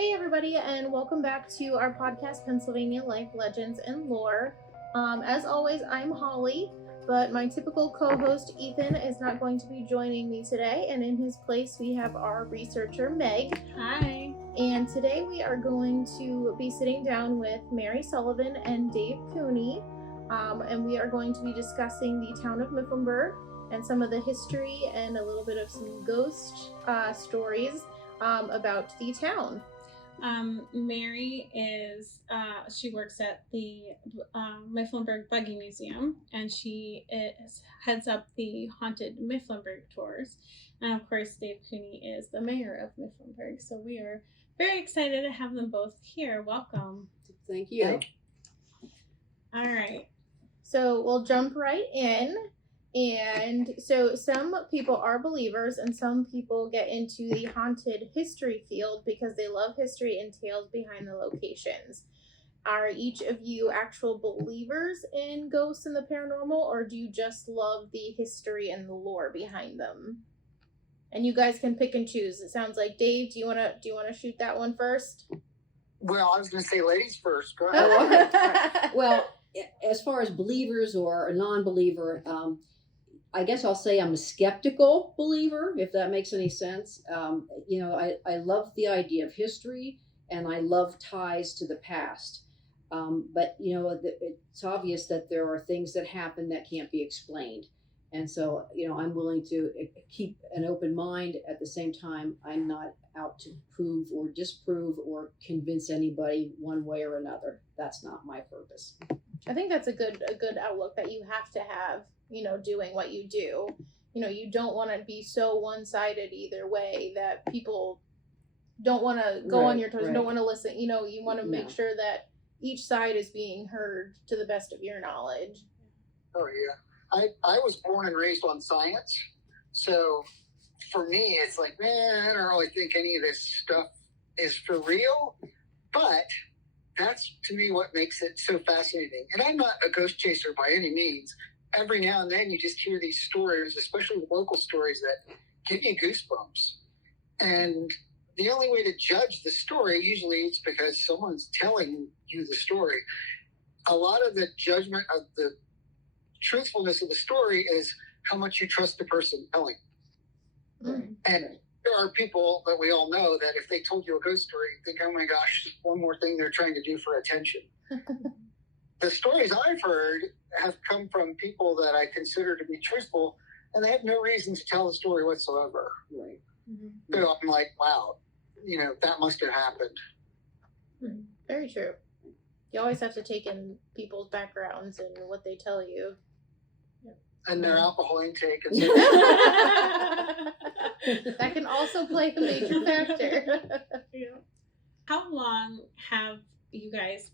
Hey everybody, and welcome back to our podcast, Pennsylvania Life Legends and Lore. As always, I'm Holly, but my typical co-host Ethan is not going to be joining me today, and in his place we have our researcher Meg. Hi. And today we are going to be sitting down with Mary Sullivan and Dave Cooney, and we are going to be discussing the town of Mifflinburg and some of the history and a little bit of some ghost stories about the town. Mary she works at the Mifflinburg Buggy Museum, and she heads up the haunted Mifflinburg tours. And of course, Dave Cooney is the mayor of Mifflinburg. So we are very excited to have them both here. Welcome. Thank you. All right. So we'll jump right in. And so some people are believers and some people get into the haunted history field because they love history and tales behind the locations. Are each of you actual believers in ghosts and the paranormal, or do you just love the history and the lore behind them? And you guys can pick and choose. It sounds like Dave, do you wanna shoot that one first? Well, I was gonna say ladies first. Go ahead. Well, as far as believers or a non-believer, I guess I'll say I'm a skeptical believer, if that makes any sense. I love the idea of history, and I love ties to the past. But it's obvious that there are things that happen that can't be explained. And so, I'm willing to keep an open mind. At the same time, I'm not out to prove or disprove or convince anybody one way or another. That's not my purpose. I think that's a good outlook that you have to have, doing what you do. You don't want to be so one-sided either way that people don't want to go on your toes, don't want to listen. You want to make sure that each side is being heard to the best of your knowledge. Oh, yeah. I was born and raised on science. So for me, it's like, man, I don't really think any of this stuff is for real. But that's, to me, what makes it so fascinating. And I'm not a ghost chaser by any means. Every now and then you just hear these stories, especially local stories, that give you goosebumps. And the only way to judge the story, usually it's because someone's telling you the story. A lot of the judgment of the truthfulness of the story is how much you trust the person telling. Right. And there are people that we all know that if they told you a ghost story, you think, oh my gosh, one more thing they're trying to do for attention. The stories I've heard have come from people that I consider to be truthful, and they have no reason to tell the story whatsoever. Right. Mm-hmm. So I'm like, wow, that must have happened. Very true. You always have to take in people's backgrounds and what they tell you. And their alcohol intake. And that can also play a major factor. How long have you guys,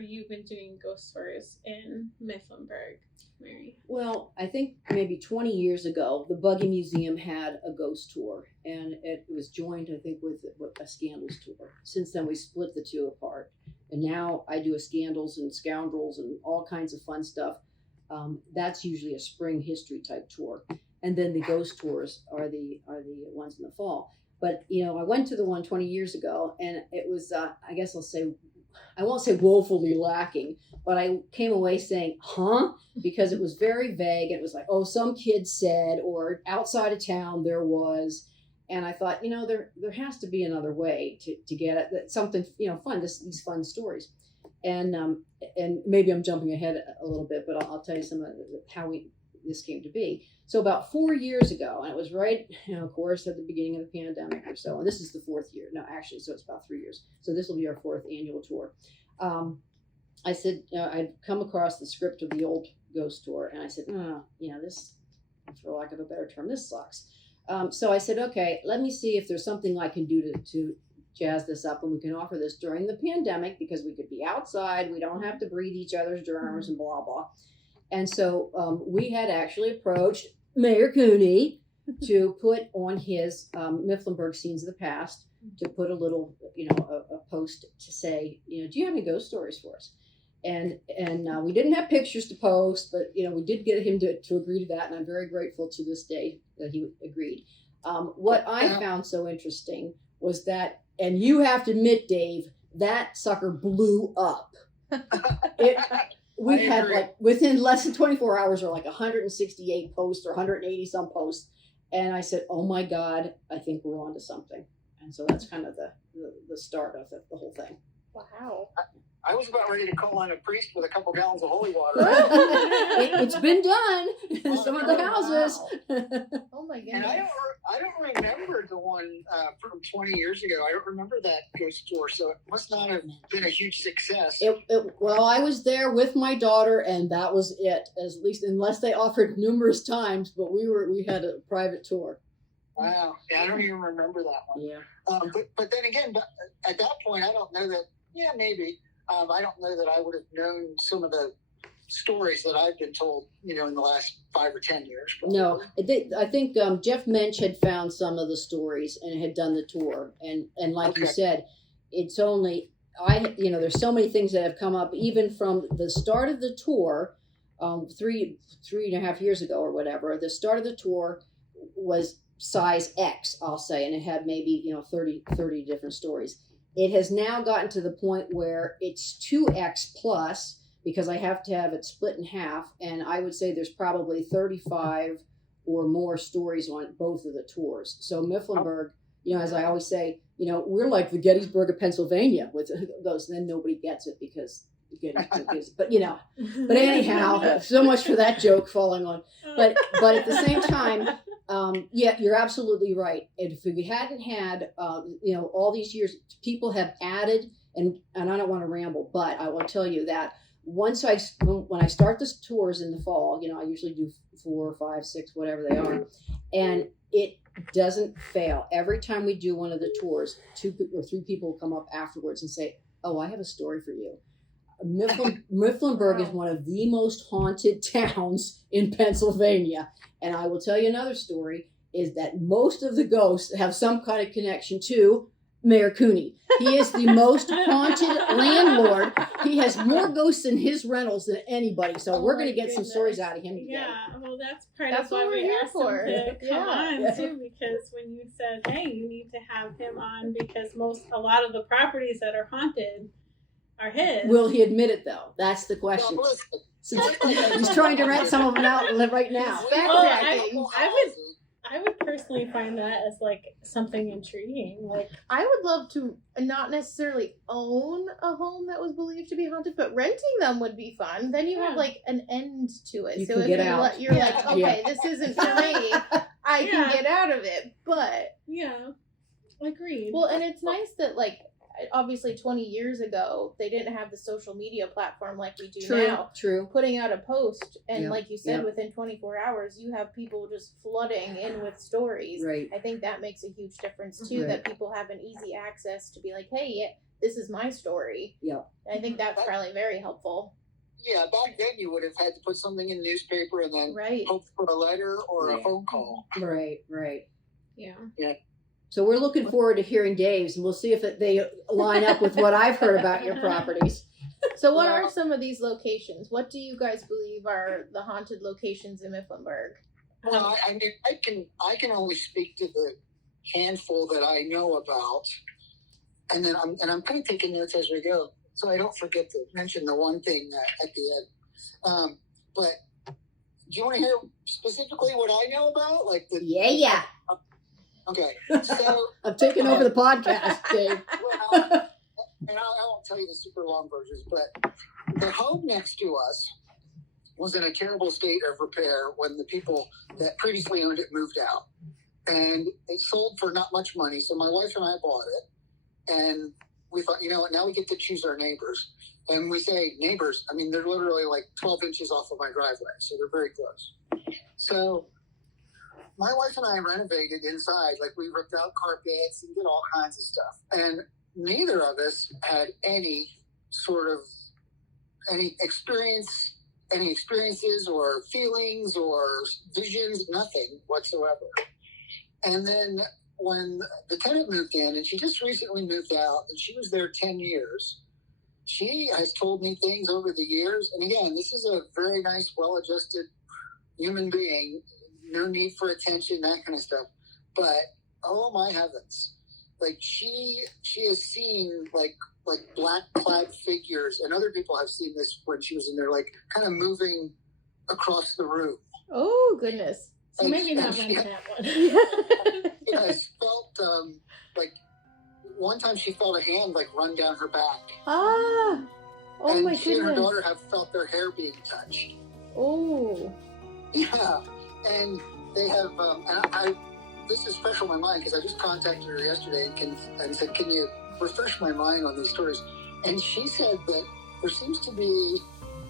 you've been doing ghost tours in Mifflinburg, Mary? Well, I think maybe 20 years ago, the Buggy Museum had a ghost tour, and it was joined, I think, with a Scandals tour. Since then, we split the two apart. And now I do a Scandals and Scoundrels and all kinds of fun stuff. That's usually a spring history type tour. And then the ghost tours are the ones in the fall. But, I went to the one 20 years ago, and it was, I guess I won't say woefully lacking, but I came away saying, huh? Because it was very vague. It was like, oh, some kid said, or outside of town there was. And I thought, there has to be another way to get it. Something, fun, these fun stories. And maybe I'm jumping ahead a little bit, but I'll tell you some of how this came to be. So about 4 years ago, and it was right, of course, at the beginning of the pandemic or so. And this is the fourth year. No, actually, so it's about 3 years. So this will be our fourth annual tour. I said, I'd come across the script of the old ghost tour, and I said, this, for lack of a better term, this sucks. So I said, okay, let me see if there's something I can do to jazz this up, and we can offer this during the pandemic because we could be outside, we don't have to breathe each other's germs and blah, blah. And so we had actually approached Mayor Cooney to put on his Mifflinburg Scenes of the Past, to put a little, a post to say, do you have any ghost stories for us? And we didn't have pictures to post, but we did get him to agree to that, and I'm very grateful to this day that he agreed. What I found so interesting was that And you have to admit, Dave, that sucker blew up. We had like within less than 24 hours or like 168 posts or 180 some posts. And I said, oh my God, I think we're on to something. And so that's kind of the start of the whole thing. Wow. I was about ready to call on a priest with a couple gallons of holy water. It's been done in some of the houses. Oh my goodness. And I don't remember the one from 20 years ago. I don't remember that ghost tour, so it must not have been a huge success. Well, I was there with my daughter, and that was it. At least, unless they offered numerous times, but we had a private tour. Wow, yeah, I don't even remember that one. Yeah. But then again, at that point, I don't know that. Yeah, maybe. I don't know that I would have known some of the stories that I've been told, in the last 5 or 10 years. Probably. No, I think Jeff Mensch had found some of the stories and had done the tour. And like you said, it's only, there's so many things that have come up, even from the start of the tour, 3.5 years ago or whatever. The start of the tour was size X, I'll say, and it had maybe, 30 different stories. It has now gotten to the point where it's 2X plus, because I have to have it split in half, and I would say there's probably 35 or more stories on both of the tours. So Mifflinburg, as I always say, we're like the Gettysburg of Pennsylvania with those, and then nobody gets it because Gettysburg is, but anyhow, so much for that joke falling on. But at the same time, yeah, you're absolutely right. And if we hadn't had, all these years, people have added, and I don't want to ramble, but I will tell you that when I start the tours in the fall, I usually do 4, 5, 6, whatever they are, and it doesn't fail. Every time we do one of the tours, 2 or 3 people come up afterwards and say, "Oh, I have a story for you." Mifflinburg is one of the most haunted towns in Pennsylvania. And I will tell you another story, is that most of the ghosts have some kind of connection to Mayor Cooney. He is the most haunted landlord. He has more ghosts in his rentals than anybody. So we're going to get some stories out of him today. Yeah, well, that's That's why what we we're here asked for. him to come Yeah. on too, because when you said, "Hey, you need to have him on," because a lot of the properties that are haunted are his. Will he admit it though? That's the question. Well, listen, He's trying to rent some of them out right now. I would personally find that as like something intriguing. Like, I would love to not necessarily own a home that was believed to be haunted, but renting them would be fun. Then you have like an end to it. You so can if get out. You're like, okay, this isn't for me. I can get out of it. But yeah, agreed. well, and it's nice that obviously 20 years ago they didn't have the social media platform like we do now. True. Putting out a post and Yeah. like you said, Yeah. within 24 hours you have people just flooding in with stories. Right. I think that makes a huge difference too, Right. that people have an easy access to be like, hey, yeah, this is my story. Yeah. I think that's probably very helpful. Yeah, back then you would have had to put something in the newspaper and then Right. hope for a letter or a phone call. Right. Yeah. So we're looking forward to hearing Dave's, and we'll see if they line up with what I've heard about your properties. So what are some of these locations? What do you guys believe are the haunted locations in Mifflinburg? Well, I mean, I can only speak to the handful that I know about, and then I'm kind of taking notes as we go, so I don't forget to mention the one thing at the end. But do you want to hear specifically what I know about? Yeah. Okay, so I'm taking over the podcast, Dave. well, and I won't tell you the super long versions, but the home next to us was in a terrible state of repair when the people that previously owned it moved out. And it sold for not much money, so my wife and I bought it. And we thought, what, now we get to choose our neighbors. And we say neighbors, I mean, they're literally like 12 inches off of my driveway, so they're very close. So my wife and I renovated inside, like we ripped out carpets and did all kinds of stuff. And neither of us had any experiences or feelings or visions, nothing whatsoever. And then when the tenant moved in, and she just recently moved out, and she was there 10 years, she has told me things over the years. And again, this is a very nice, well-adjusted human being. No need for attention, that kind of stuff. But, oh my heavens, like she has seen like black clad figures, and other people have seen this when she was in there, like kind of moving across the room. Oh goodness. So And- maybe and not she- like that one. You guys felt like one time she felt a hand like run down her back. Ah. Oh and my she and her goodness. daughter have felt their hair being touched. Oh. Yeah, and they have. This is fresh on my mind because I just contacted her yesterday and said, "Can you refresh my mind on these stories?" And she said that there seems to be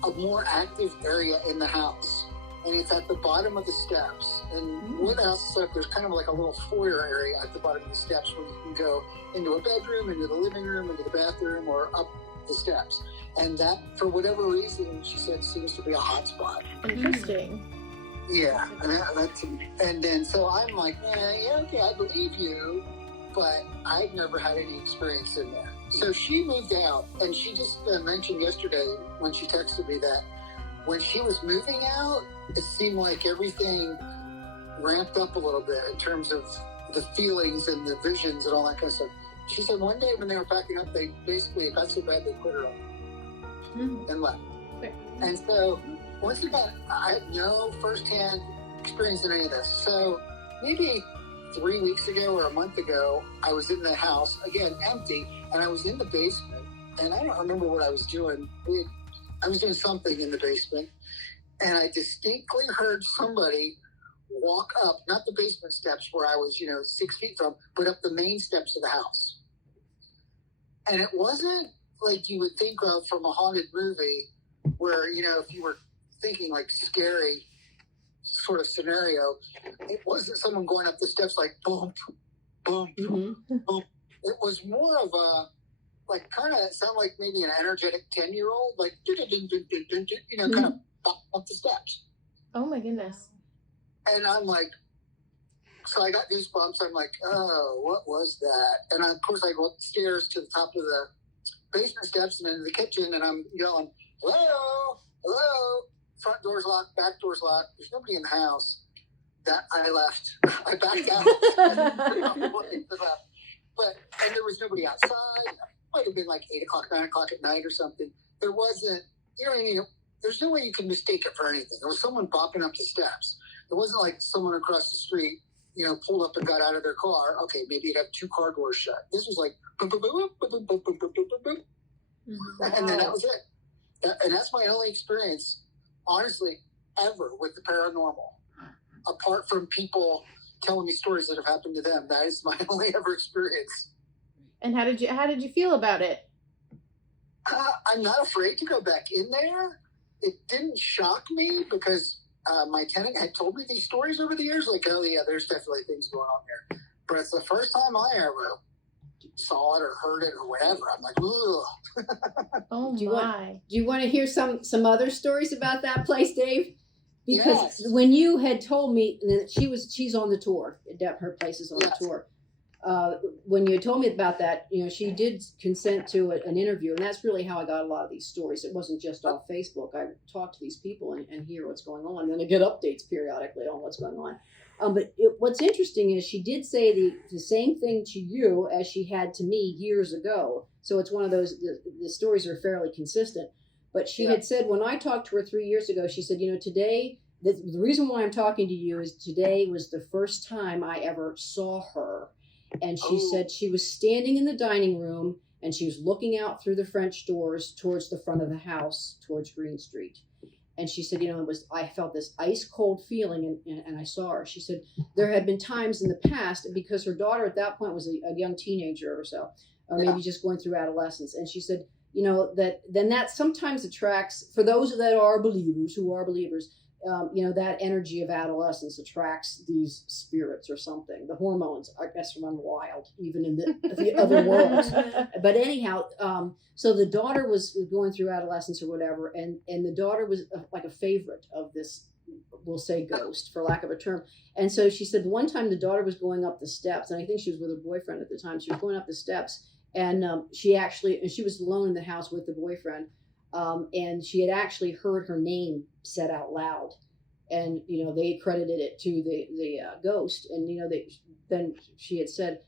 a more active area in the house, and it's at the bottom of the steps. And with the house set up, there's kind of like a little foyer area at the bottom of the steps where you can go into a bedroom, into the living room, into the bathroom, or up the steps. And that, for whatever reason, she said, seems to be a hot spot. Interesting. Yeah, and then so I'm like, yeah, okay, I believe you, but I've never had any experience in there. So she moved out, and she just mentioned yesterday when she texted me that when she was moving out, it seemed like everything ramped up a little bit in terms of the feelings and the visions and all that kind of stuff. She said one day when they were packing up, they basically, it got so bad they put her up and left. And so once again, I had no firsthand experience in any of this. So maybe 3 weeks ago or a month ago, I was in the house, again, empty, and I was in the basement, and I don't remember what I was doing. I was doing something in the basement, and I distinctly heard somebody walk up, not the basement steps where I was, 6 feet from, but up the main steps of the house. And it wasn't like you would think of from a haunted movie where, if you were thinking like scary sort of scenario, it wasn't someone going up the steps like boom, boom, boom. It was more of a, like, kind of sound like maybe an energetic 10-year-old, like, kind of up the steps. Oh my goodness. And I'm like, so I got goosebumps. I'm like, oh, what was that? And of course, I go upstairs to the top of the basement steps and into the kitchen, and I'm yelling, hello, hello. Front door's locked, back door's locked. There's nobody in the house. That I left. I backed out. And there was nobody outside. It might have been like 8 o'clock, 9 o'clock at night or something. There wasn't, you know what I mean? There's no way you can mistake it for anything. There was someone bopping up the steps. It wasn't like someone across the street, pulled up and got out of their car. Okay, maybe you'd have 2 car doors shut. This was like boom, boom, boom, boom, boom, boom, boom, boom, boom, boom, boom. And then that was it. And that's my only experience, honestly, ever with the paranormal. Apart from people telling me stories that have happened to them, that is my only ever experience. And how did you feel about it? I'm not afraid to go back in there. It didn't shock me because my tenant had told me these stories over the years. Like, oh yeah, there's definitely things going on there. But it's the first time I ever saw it or heard it or whatever. I'm like, ugh. Oh Do my. you want to hear some other stories about that place, Dave? Because Yes. when you had told me that she's on the tour, her place is on Yes. the tour. When you told me about that, she did consent to an interview, and that's really how I got a lot of these stories. It wasn't just off Facebook. I talk to these people and hear what's going on, and then I get updates periodically on what's going on. But what's interesting is she did say the same thing to you as she had to me years ago. So it's one of those, the stories are fairly consistent. But she had said, when I talked to her 3 years ago, she said, today, the reason why I'm talking to you is today was the first time I ever saw her. And she said she was standing in the dining room and she was looking out through the French doors towards the front of the house, towards Green Street. And she said, I felt this ice cold feeling and I saw her. She said there had been times in the past, because her daughter at that point was a young teenager or so, or maybe just going through adolescence. And she said, that sometimes attracts, for those that are believers, that energy of adolescence attracts these spirits or something. The hormones, I guess, run wild, even in the other worlds. But anyhow, so the daughter was going through adolescence or whatever, and the daughter was like a favorite of this, we'll say, ghost, for lack of a term. And so she said one time the daughter was going up the steps, and I think she was with her boyfriend at the time. She was going up the steps, and she was alone in the house with the boyfriend. And she had actually heard her name said out loud. and they credited it to the ghost, and then she had said,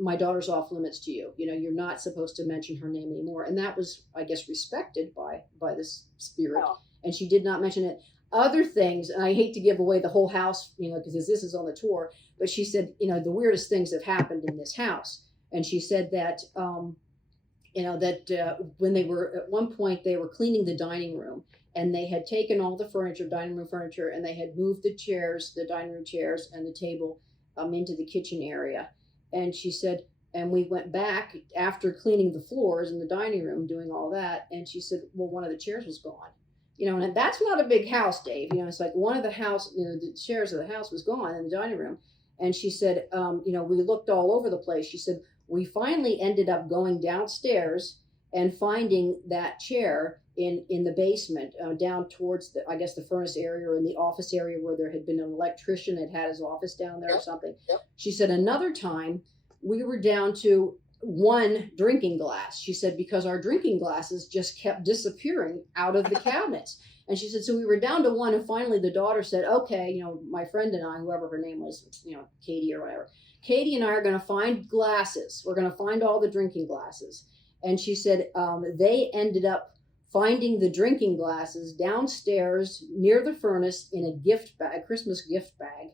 my daughter's off limits to you. You're not supposed to mention her name anymore, and that was, I guess, respected by this spirit, and she did not mention it. Other things, and I hate to give away the whole house, because this is on the tour, but she said, the weirdest things have happened in this house, and she said that when they were at one point they were cleaning the dining room, and they had taken all the dining room furniture, and they had moved the dining room chairs and the table into the kitchen area. And she said, and we went back after cleaning the floors in the dining room, doing all that. And she said, well, one of the chairs was gone. And that's not a big house, Dave. It's like one of the the chairs of the house was gone in the dining room. And she said, we looked all over the place. She said, we finally ended up going downstairs and finding that chair in the basement, down towards the furnace area, or in the office area where there had been an electrician that had his office down there or something. Yep. She said another time we were down to one drinking glass. She said, because our drinking glasses just kept disappearing out of the cabinets. And she said, so we were down to one, and finally the daughter said, okay, my friend and I, whoever her name was, Katie or whatever, Katie and I are going to find glasses. We're going to find all the drinking glasses. And she said they ended up finding the drinking glasses downstairs near the furnace in a Christmas gift bag.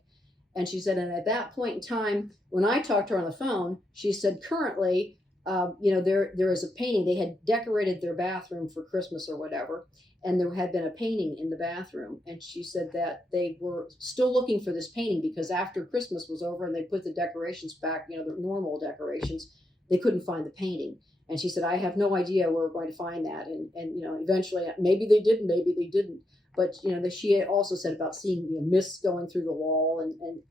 And she said, and at that point in time, when I talked to her on the phone, she said, currently, there is a painting. They had decorated their bathroom for Christmas or whatever, and there had been a painting in the bathroom. And she said that they were still looking for this painting, because after Christmas was over and they put the decorations back, the normal decorations, they couldn't find the painting. And she said, I have no idea where we're going to find that. And eventually, maybe they did, maybe they didn't. But, she had also said about seeing mists going through the wall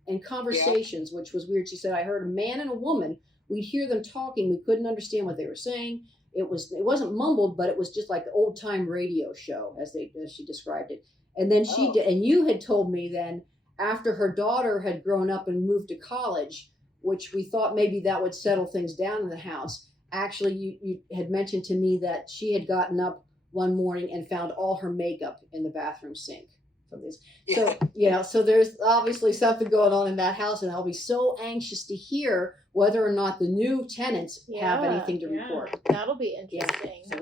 and conversations, which was weird. She said, I heard a man and a woman. We'd hear them talking. We couldn't understand what they were saying. It wasn't mumbled, but it was just like the old time radio show, as she described it. And then she did, and you had told me then, after her daughter had grown up and moved to college, which we thought maybe that would settle things down in the house. Actually, you had mentioned to me that she had gotten up one morning and found all her makeup in the bathroom sink from this. So, so there's obviously something going on in that house, and I'll be so anxious to hear whether or not the new tenants have anything to report. That'll be interesting. So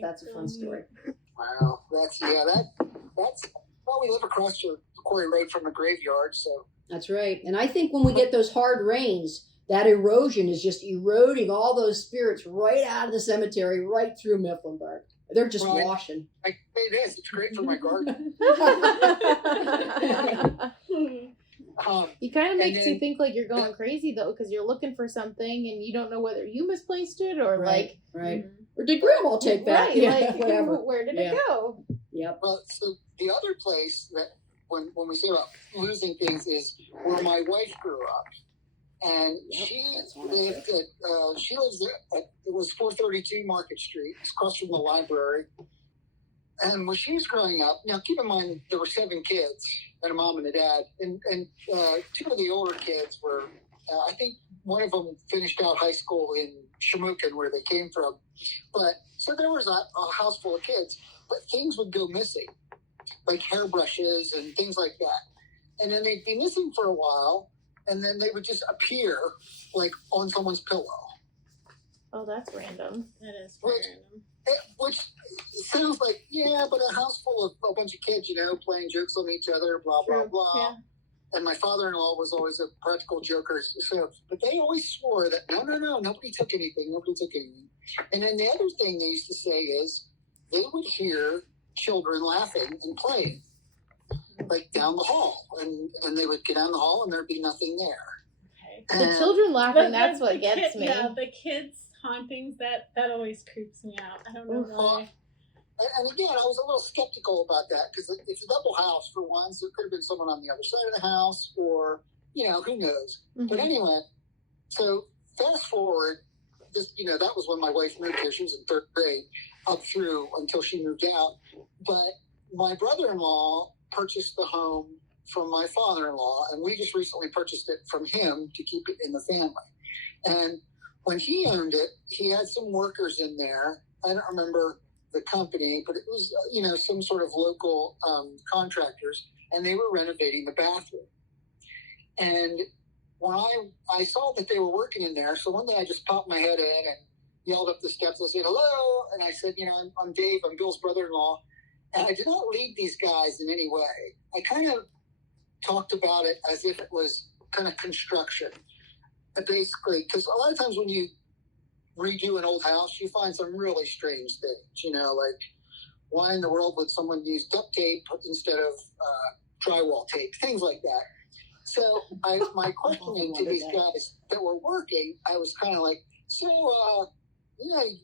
that's a fun story. Wow. That's well, we live across the quarry road from a graveyard, so. That's right. And I think when we get those hard rains, that erosion is just eroding all those spirits right out of the cemetery, right through Mifflinburg. They're just washing. It is. It's great for my garden. It kind of makes you think like you're going crazy, though, because you're looking for something and you don't know whether you misplaced it or right. Or did Grandma take that? Right, yeah, whatever. Where did it go? Yep. Well, so the other place that when we say about losing things is where my wife grew up. And she lives at it was 432 Market Street. It's across from the library. And when she was growing up, now keep in mind there were 7 kids and a mom and a dad, and 2 of the older kids were, I think one of them finished out high school in Shamokin, where they came from. But so there was a house full of kids, but things would go missing, like hairbrushes and things like that. And then they'd be missing for a while. And then they would just appear, like, on someone's pillow. Oh, that's random. That is random. Which sounds like, but a house full of a bunch of kids, playing jokes on each other, blah, blah, blah. Yeah. And my father-in-law was always a practical joker. So, but they always swore that, no, nobody took anything. And then the other thing they used to say is they would hear children laughing and playing, like down the hall, and they would get down the hall and there'd be nothing there. Okay. The children laughing, that's what gets me. Yeah, the kids hauntings, that always creeps me out. I don't know why. And again, I was a little skeptical about that, because it's a double house for one, so it could have been someone on the other side of the house, or who knows. Mm-hmm. But anyway, so fast forward, that was when my wife moved here. She was in 3rd grade up through until she moved out. But my brother-in-law purchased the home from my father-in-law, and we just recently purchased it from him to keep it in the family. And when he owned it, he had some workers in there. I don't remember the company, but it was some sort of local contractors, and they were renovating the bathroom. And when I saw that they were working in there, so one day I just popped my head in and yelled up the steps. I said, hello. And I said, I'm Dave. I'm Bill's brother-in-law. And I did not lead these guys in any way. I kind of talked about it as if it was kind of construction. But basically, because a lot of times when you redo an old house, you find some really strange things, like why in the world would someone use duct tape instead of drywall tape, things like that. So my question to these guys that were working, I was kind of like, so,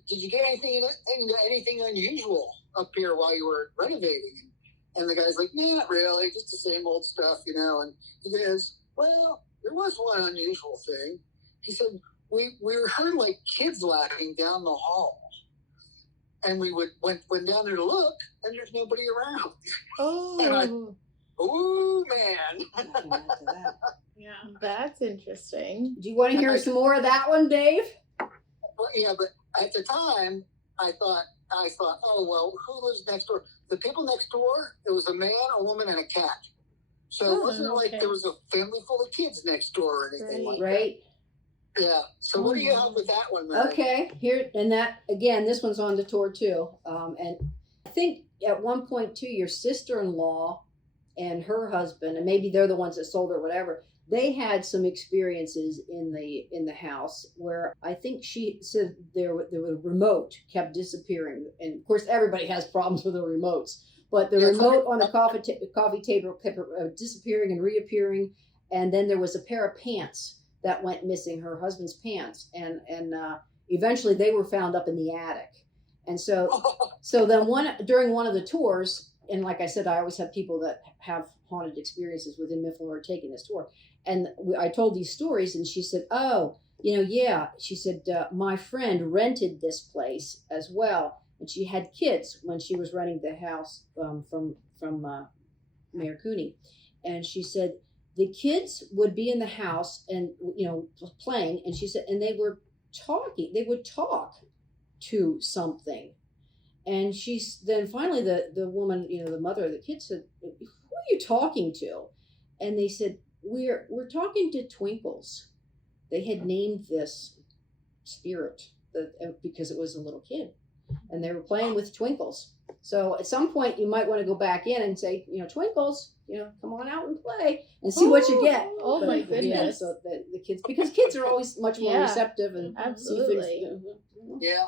did you get anything unusual up here while you were renovating? And the guy's like, nah, not really, just the same old stuff, and he goes, well, there was one unusual thing. He said, we heard like kids laughing down the hall. And we went down there to look, and there's nobody around. Oh. Oh, man. Yeah, that's interesting. Do you want to hear some more of that one, Dave? Well, yeah, but at the time, I thought, oh, well, who lives next door? The people next door, it was a man, a woman, and a cat. So it wasn't like there was a family full of kids next door or anything like that. Yeah. So what do you have with that one, Mary? Okay, here, and that, again, this one's on the tour too. And I think at one point too, your sister-in-law and her husband, and maybe they're the ones that sold or whatever, they had some experiences in the house where I think she said the remote kept disappearing. And of course, everybody has problems with the remotes, but the remote on the coffee table kept disappearing and reappearing. And then there was a pair of pants that went missing, her husband's pants, and eventually they were found up in the attic. And so then during one of the tours, and like I said, I always have people that have haunted experiences within Mifflinburg taking this tour. And I told these stories, and she said, oh, yeah. She said, my friend rented this place as well. And she had kids when she was renting the house from Mayor Cooney. And she said, the kids would be in the house and, playing. And she said, and they would talk to something. And then finally the woman, the mother of the kids said, who are you talking to? And they said, we're talking to Twinkles. They had named this spirit because it was a little kid, and they were playing with Twinkles. So at some point you might want to go back in and say, Twinkles, come on out and play and see what you get. Oh my goodness. Yeah, so the kids, because kids are always much more receptive and absolutely. See things. Yeah.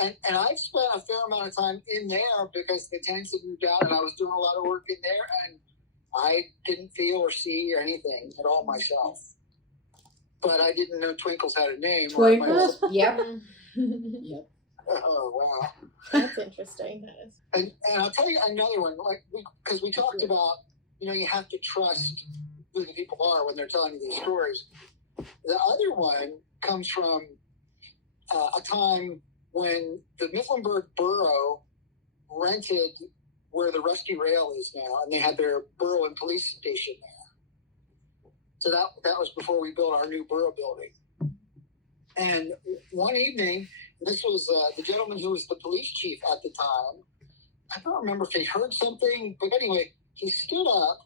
And I've spent a fair amount of time in there because the tenants had moved out and I was doing a lot of work in there, and I didn't feel or see or anything at all myself. But I didn't know Twinkles had a name. Twinkles? Yep. Yep. Oh, wow. That's interesting. And I'll tell you another one, because we talked about, you have to trust who the people are when they're telling you these stories. The other one comes from a time when the Mifflinburg Borough rented where the Rusty Rail is now, and they had their borough and police station there. So that was before we built our new borough building. And one evening, this was the gentleman who was the police chief at the time. I don't remember if he heard something, but anyway, he stood up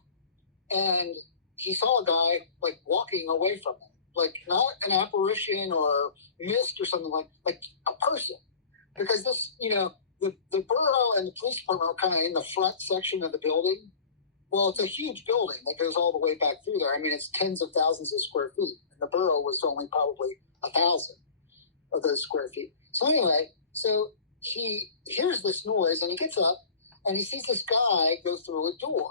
and he saw a guy walking away from him, not an apparition or mist or something, like a person. Because this, the borough and the police department are kind of in the front section of the building. Well, it's a huge building that goes all the way back through there. I mean, it's tens of thousands of square feet. And the borough was only probably 1,000 of those square feet. So anyway, he hears this noise and he gets up and he sees this guy go through a door,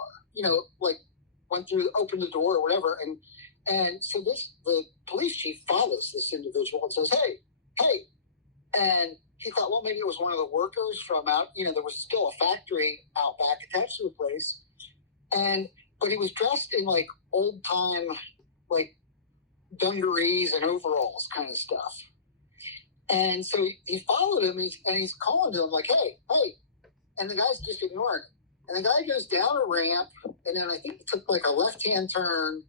opened the door or whatever. And so the police chief follows this individual and says, hey. And he thought, well, maybe it was one of the workers from out, there was still a factory out back attached to the place. But he was dressed in old time, dungarees and overalls kind of stuff. And so he followed him and he's calling to him hey. And the guy's just ignoring him. And the guy goes down a ramp, and then I think he took a left-hand turn,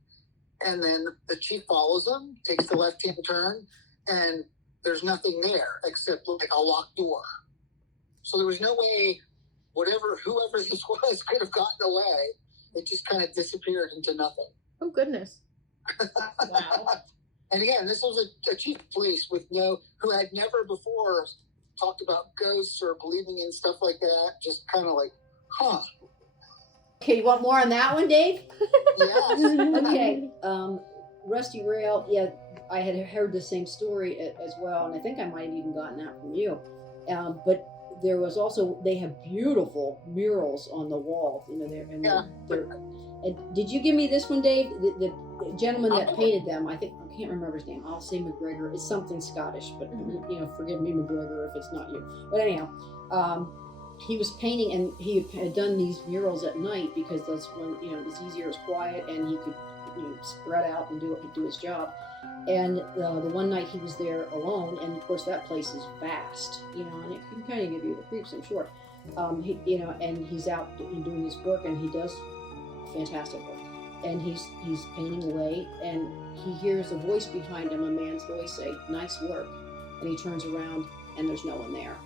and then the chief follows him, takes the left-hand turn, and there's nothing there except a locked door. So there was no way whoever this was could have gotten away it just kind of disappeared into nothing. Oh goodness. Wow. And again, this was a cheap place who had never before talked about ghosts or believing in stuff like that. Just kind of like, huh. Okay, you want more on that one, Dave? Yeah. Okay. Rusty Rail, yeah, I had heard the same story as well, and I think I might have even gotten that from you. But there was also, they have beautiful murals on the wall, and did you give me this one, Dave? The gentleman that painted them, I can't remember his name. I'll say McGregor. It's something Scottish, but forgive me, McGregor, if it's not you. But anyhow, he was painting, and he had done these murals at night because that's when it was easier, it was quiet, and he could spread out and do his job. And the one night he was there alone, and of course that place is vast, and it can kind of give you the creeps, I'm sure. And he's out doing his work, and he does fantastic work. And he's painting away, and he hears a voice behind him, a man's voice, say, "Nice work." And he turns around, and there's no one there.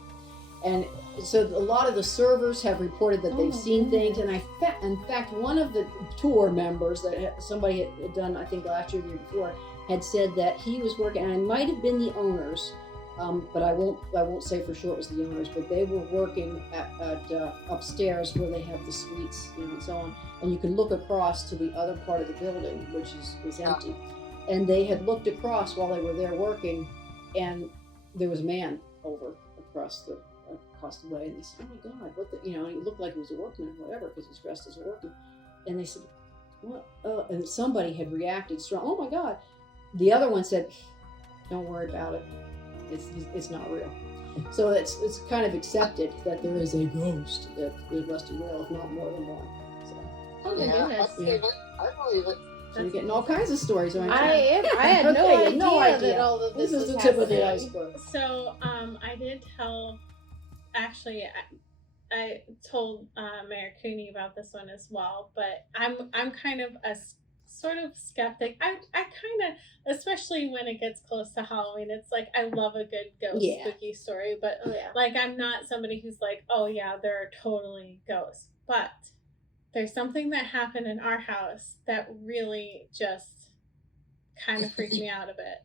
And so a lot of the servers have reported that they've seen things. And in fact, one of the tour members that somebody had done, I think last year or the year before, had said that he was working, and it might have been the owners, but I won't say for sure it was the owners, but they were working at upstairs where they have the suites, and so on. And you can look across to the other part of the building, which is empty. And they had looked across while they were there working, and there was a man over across the way, and they said, "Oh my God, what the," and he looked like he was a workman or whatever because he's dressed as a workman. And they said, "What?" And somebody had reacted strong. "Oh my God." The other one said, "Don't worry about it. It's not real." So it's kind of accepted that there is a ghost at Rusty Rail, if not more than one. So, Oh my goodness. I believe it. so you're getting all kinds of stories, aren't you? I had Okay, no idea that all of this is was the tip of the happening. iceberg. So I did tell, actually, I told Mayor Cooney about this one as well, but I'm kind of a sort of skeptic. I kind of, especially when it gets close to Halloween, it's like I love a good ghost spooky story, but like I'm not somebody who's like, oh yeah, there are totally ghosts. But there's something that happened in our house that really just kind of freaked me out a bit.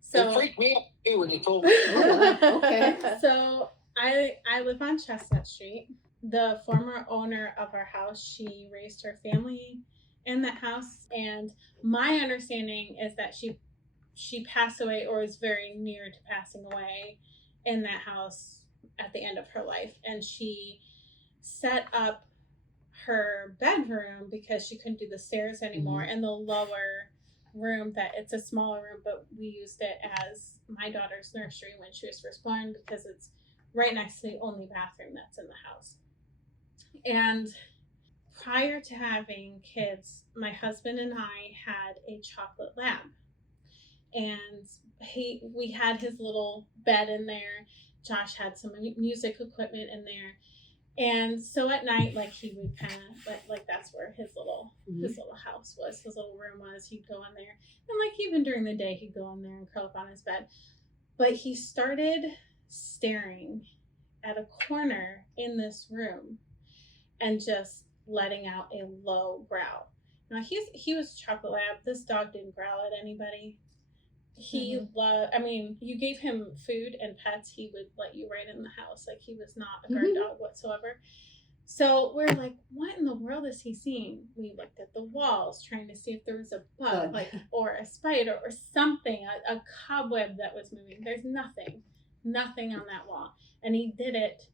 So it freaked me out too when you told me. Okay. So I live on Chestnut Street. The former owner of our house, she raised her family in that house, and my understanding is that she passed away or is very near to passing away in that house at the end of her life. And she set up her bedroom because she couldn't do the stairs anymore, and the lower room, that it's a smaller room, but we used it as my daughter's nursery when she was first born because it's right next to the only bathroom that's in the house. And prior to having kids, my husband and I had a chocolate lab, and we had his little bed in there. Josh had some music equipment in there. And so at night, like he would kind of like that's where his little house was, his little room was. He'd go in there, and like even during the day, he'd go in there and curl up on his bed. But he started staring at a corner in this room, and just letting out a low growl. Now he was chocolate lab. This dog didn't growl at anybody. He loved, I mean, you gave him food and pets, he would let you right in the house. Like he was not a guard dog whatsoever. So we're like, what in the world is he seeing? We looked at the walls trying to see if there was a bug, like, or a spider or something, a cobweb that was moving. There's nothing on that wall. And he did it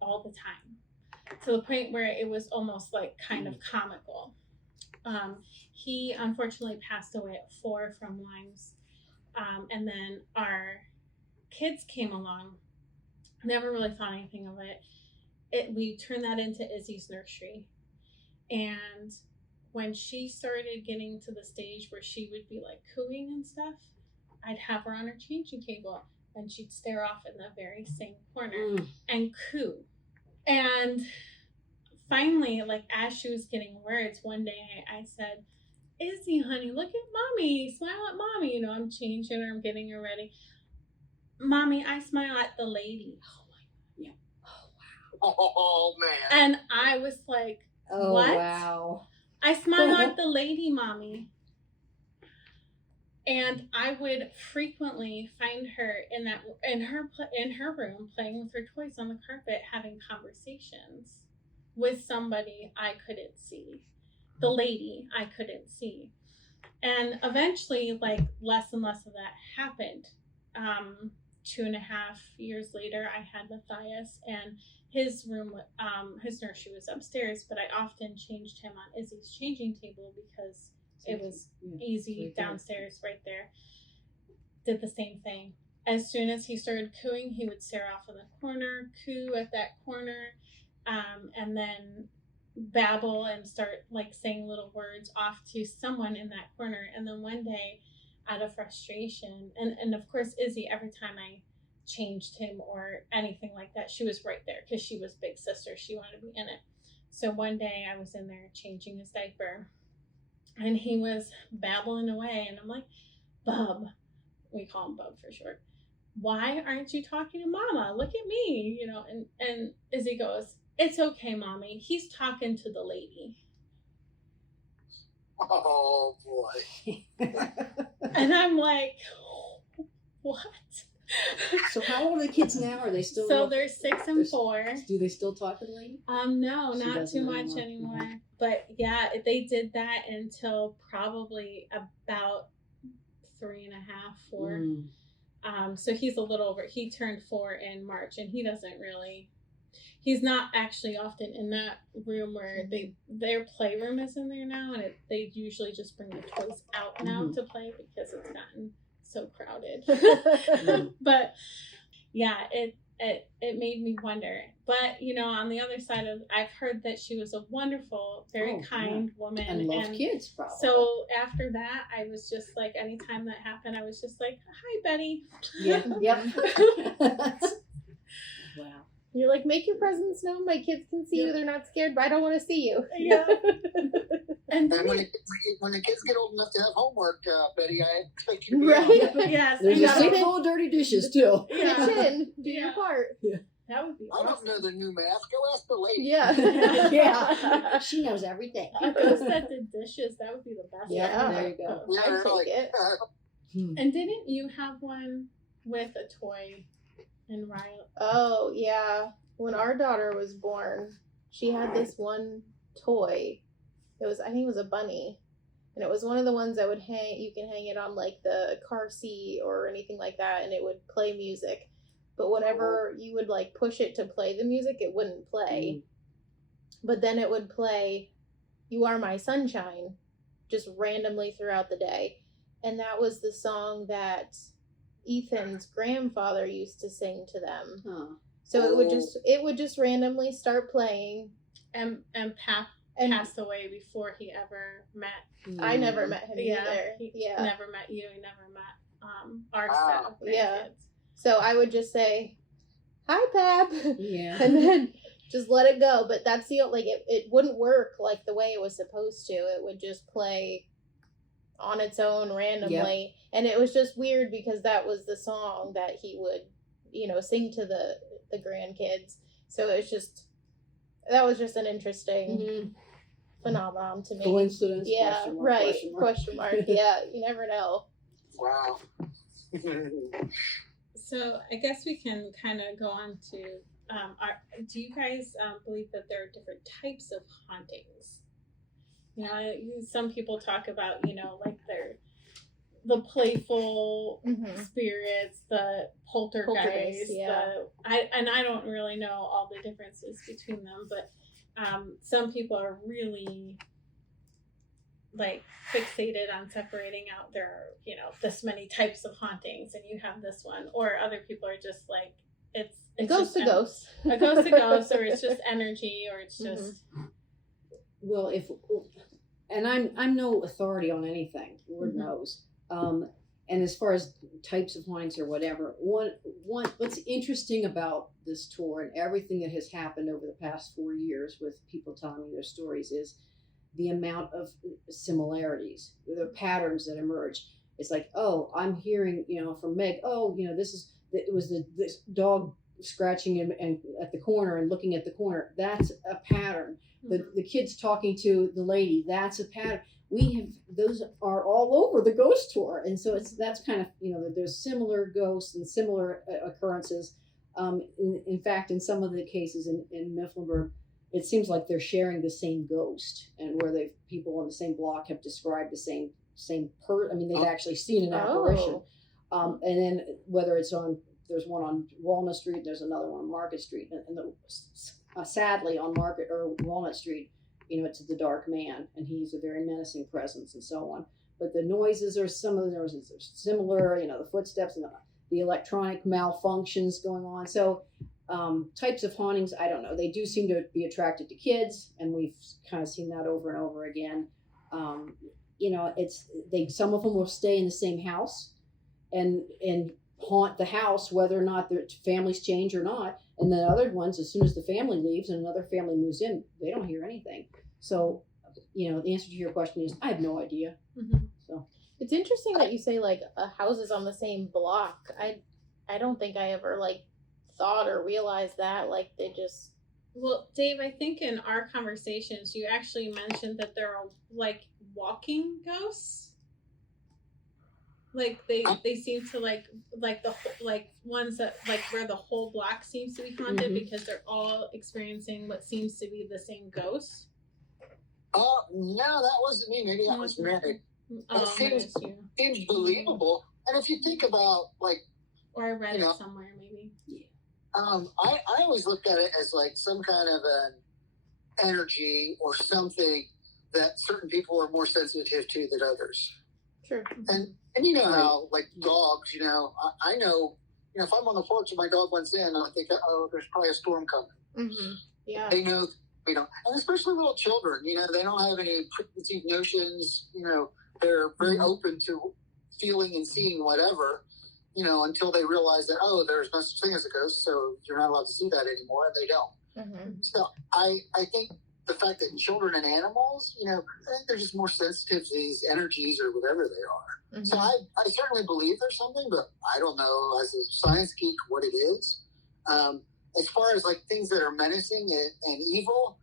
all the time, to the point where it was almost like kind of comical. He unfortunately passed away at 4 from Lyme's. And then our kids came along. Never really thought anything of it. We turned that into Izzy's nursery. And when she started getting to the stage where she would be like cooing and stuff, I'd have her on her changing table and she'd stare off in the very same corner and coo. And finally, like as she was getting words, one day I said, Izzy, honey, look at mommy. Smile at mommy. You know, I'm changing her. I'm getting her ready. Mommy, I smile at the lady. Oh, my God. Yeah. Oh, wow. Oh, man. And I was like, oh, what? Wow. I smell like the lady, mommy. And I would frequently find her in her room playing with her toys on the carpet, having conversations with somebody I couldn't see, the lady I couldn't see. And eventually, like, less and less of that happened. 2.5 years later, I had Matthias, and his room, his nursery was upstairs, but I often changed him on Izzy's changing table because it was easy downstairs, right there. Did the same thing. As soon as he started cooing, he would stare off in the corner, coo at that corner, and then babble and start like saying little words off to someone in that corner. And then one day, out of frustration, and of course Izzy, every time I changed him or anything like that, she was right there because she was big sister. She wanted to be in it. So one day I was in there changing his diaper, and he was babbling away, and I'm like, Bub, we call him Bub for short, why aren't you talking to Mama? Look at me, you know. And Izzy goes, it's okay, Mommy, he's talking to the lady. Oh boy. And I'm like, what? So how old are the kids now? Are they still? So they're 6 and 4. Do they still talk to the lady? No, She not doesn't too much anymore. anymore. But yeah, they did that until probably about 3.5, 4. So he's a little over. He turned 4 in March, and he doesn't really. He's not actually often in that room where their playroom is in there now, and they usually just bring the toys out now to play because it's gotten so crowded. But yeah, it made me wonder. But you know, on the other side of, I've heard that she was a wonderful, very kind woman And loved kids, probably. So after that, I was just like, anytime that happened, I was just like, hi, Betty. Yeah. Yep. Wow. You're like, make your presence known. My kids can see you. They're not scared, but I don't want to see you. Yeah. And when the kids get old enough to have homework, Betty, I expect you to be Right. Yes. There's I a know. sink full of dirty dishes too. Yeah. Pitch in. Do Yeah. your part. Yeah. That would be I don't awesome. know the new math. Go ask the lady. Yeah. Yeah. She knows everything. Those that did dishes, that would be the best. Yeah, there you go. Yeah, I'd they're take like, it. And didn't you have one with a toy in Riley? Oh, yeah. When our daughter was born, she had this one toy. I think it was a bunny. And it was one of the ones that would you can hang it on like the car seat or anything like that, and it would play music. But whenever you would like push it to play the music, it wouldn't play. But then it would play You Are My Sunshine just randomly throughout the day. And that was the song that Ethan's grandfather used to sing to them. Huh. So it would just randomly start playing. And passed away before he ever met. I never met him either. He Yeah. never met you. He never met our Wow. set of Yeah. grandkids. So I would just say, "Hi, Pap," Yeah. and then just let it go. But that's the like it wouldn't work like the way it was supposed to. It would just play on its own randomly, and it was just weird because that was the song that he would, sing to the grandkids. So that was just an interesting phenomenon to me. Coincidence? Yeah, Question mark, right. question mark. Question mark. Yeah, you never know. Wow. So I guess we can kind of go on to, do you guys believe that there are different types of hauntings? You know, some people talk about, like the playful spirits, the poltergeist. Yeah. I don't really know all the differences between them, but some people are really like fixated on separating out there are, this many types of hauntings and you have this one, or other people are just like it's Ghost to ghost. a ghost to ghost, or it's just energy, or it's just Well, and I'm no authority on anything, Lord knows. And as far as types of hauntings or whatever, one what's interesting about this tour and everything that has happened over the past 4 years with people telling me their stories is the amount of similarities, the patterns that emerge. It's like, oh, I'm hearing, from Meg, oh, it was this dog scratching him and at the corner and looking at the corner. That's a pattern. The kids talking to the lady, that's a pattern. We have, those are all over the ghost tour. And so that's kind of, there's similar ghosts and similar occurrences. In fact, in some of the cases in Mifflinburg, it seems like they're sharing the same ghost, and where people on the same block have described the same they've actually seen an apparition. And then whether it's there's one on Walnut Street, there's another one on Market Street, and sadly on Market or Walnut Street, it's the dark man, and he's a very menacing presence and so on. But the noises some of the noises are similar, the footsteps and the electronic malfunctions going on. So types of hauntings, I don't know. They do seem to be attracted to kids, and we've kind of seen that over and over again. Some of them will stay in the same house and haunt the house, whether or not their families change or not. And then other ones, as soon as the family leaves and another family moves in, they don't hear anything. So, the answer to your question is, I have no idea. Mm-hmm. So it's interesting that you say like houses on the same block. I don't think I ever like thought or realized that, like they just. Well, Dave, I think in our conversations you actually mentioned that there are like walking ghosts. Like they seem to like the ones that like where the whole block seems to be haunted, because they're all experiencing what seems to be the same ghost. No, that wasn't me. Maybe that was Mary. It seems believable. And if you think about or I read it somewhere maybe. I always looked at it as like some kind of an energy or something that certain people are more sensitive to than others. Sure. And how like dogs, I know, if I'm on the porch and my dog went in, I think, there's probably a storm coming. Mm-hmm. Yeah. They know, and especially little children, they don't have any preconceived notions, they're very open to feeling and seeing whatever, until they realize that, there's no such thing as a ghost, so you're not allowed to see that anymore, and they don't. Mm-hmm. So I think the fact that children and animals, I think they're just more sensitive to these energies or whatever they are. Mm-hmm. So I certainly believe there's something, but I don't know as a science geek what it is. As far as like things that are menacing and evil,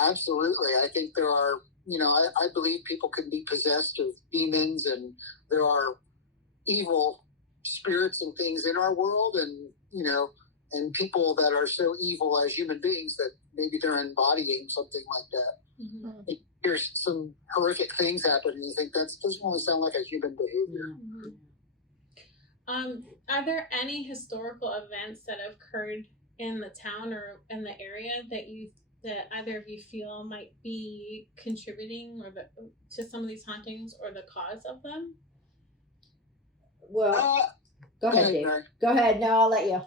absolutely. I think there are, I believe people can be possessed of demons, and there are evil spirits and things in our world, and, and people that are so evil as human beings that maybe they're embodying something like that. Mm-hmm. Here's some horrific things happen, and you think that doesn't really sound like a human behavior. Mm-hmm. Are there any historical events that have occurred in the town or in the area that either of you feel might be contributing to some of these hauntings or the cause of them? Well, go ahead, Dave. Go ahead. No, I'll let you.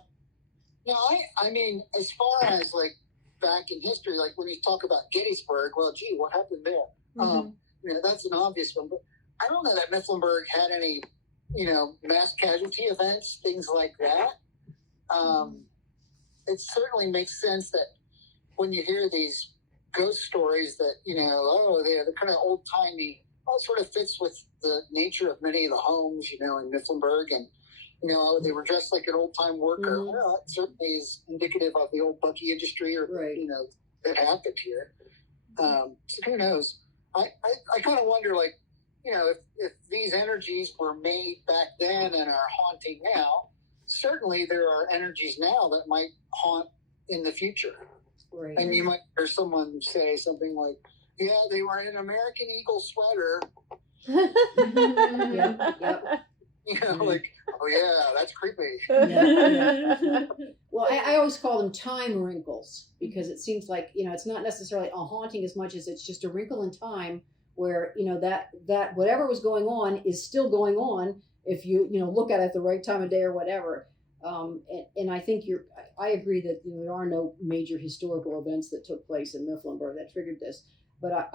No, I mean, as far as like back in history, like when you talk about Gettysburg, well, gee, what happened there? Mm-hmm. That's an obvious one, but I don't know that Mifflinburg had any, mass casualty events, things like that. It certainly makes sense that when you hear these ghost stories that, they're kind of old timey, all sort of fits with the nature of many of the homes, in Mifflinburg, and they were dressed like an old-time worker. Mm-hmm. Well, that certainly is indicative of the old buggy industry, or that happened here. So who knows? I kind of wonder, like, if these energies were made back then and are haunting now, certainly there are energies now that might haunt in the future. Right. And you might hear someone say something like, "Yeah, they were in an American Eagle sweater." Yep. Like, oh yeah, that's creepy. Yeah. Well, I always call them time wrinkles, because it seems like, it's not necessarily a haunting as much as it's just a wrinkle in time where, that whatever was going on is still going on if you, look at it at the right time of day or whatever. And I think I agree that there are no major historical events that took place in Mifflinburg that triggered this. But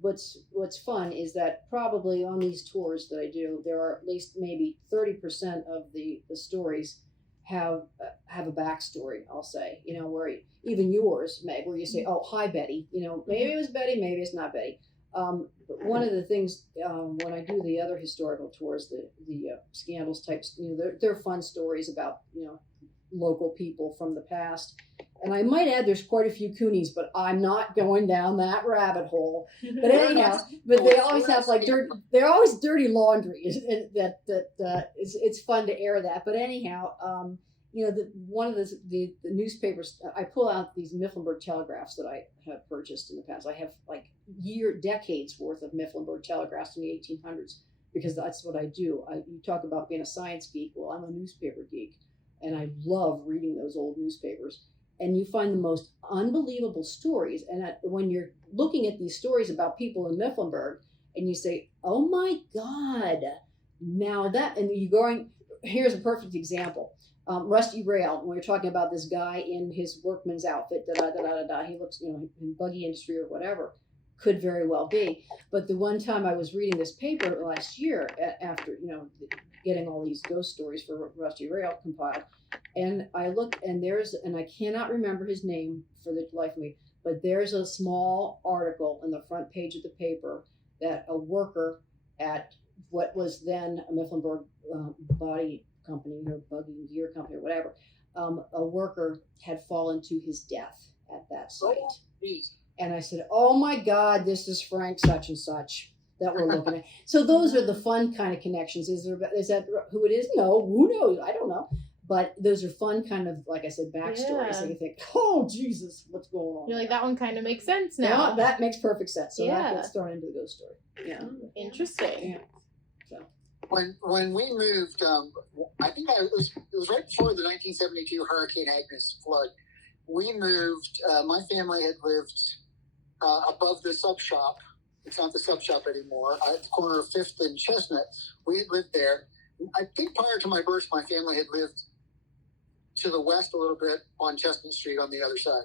what's fun is that probably on these tours that I do, there are at least maybe 30% of the stories have a backstory. I'll say, where even yours, Meg, where you say, "Oh, hi, Betty." Maybe it was Betty, maybe it's not Betty. But one of the things when I do the other historical tours, the scandals types, they're fun stories about local people from the past. And I might add, there's quite a few Coonies, but I'm not going down that rabbit hole. But anyhow, but they always have like they're always dirty laundry, and it's fun to air that. But anyhow, one of the newspapers, I pull out these Mifflinburg telegraphs that I have purchased in the past. I have like decades worth of Mifflinburg telegraphs from the 1800s because that's what I do. You talk about being a science geek. Well, I'm a newspaper geek, and I love reading those old newspapers. And you find the most unbelievable stories. And when you're looking at these stories about people in Mifflinburg, and you say, "Oh my God!" Now that, and you're going. Here's a perfect example. Rusty Rail, when we're talking about this guy in his workman's outfit, he looks, in buggy industry or whatever, could very well be. But the one time I was reading this paper last year, after, getting all these ghost stories for Rusty Rail compiled, and I looked, and I cannot remember his name for the life of me, but there's a small article on the front page of the paper that a worker at what was then a Mifflinburg body company or buggy gear company or whatever, a worker had fallen to his death at that site. And I said, "Oh my God, this is Frank such and such that we're looking at." So those are the fun kind of connections. Is that who it is? No, who knows? I don't know. But those are fun kind of, like I said, backstories. And you think, "Oh, Jesus, what's going on?" You're like, that one kind of makes sense now. Yeah, that makes perfect sense. So that gets thrown into the ghost story. Yeah. Interesting. Yeah. So. When we moved, I think it was right before the 1972 Hurricane Agnes flood. We moved. My family had lived above the sub shop. It's not the sub shop anymore. At the corner of 5th and Chestnut, we had lived there. I think prior to my birth, my family had lived to the west a little bit on Chestnut Street on the other side.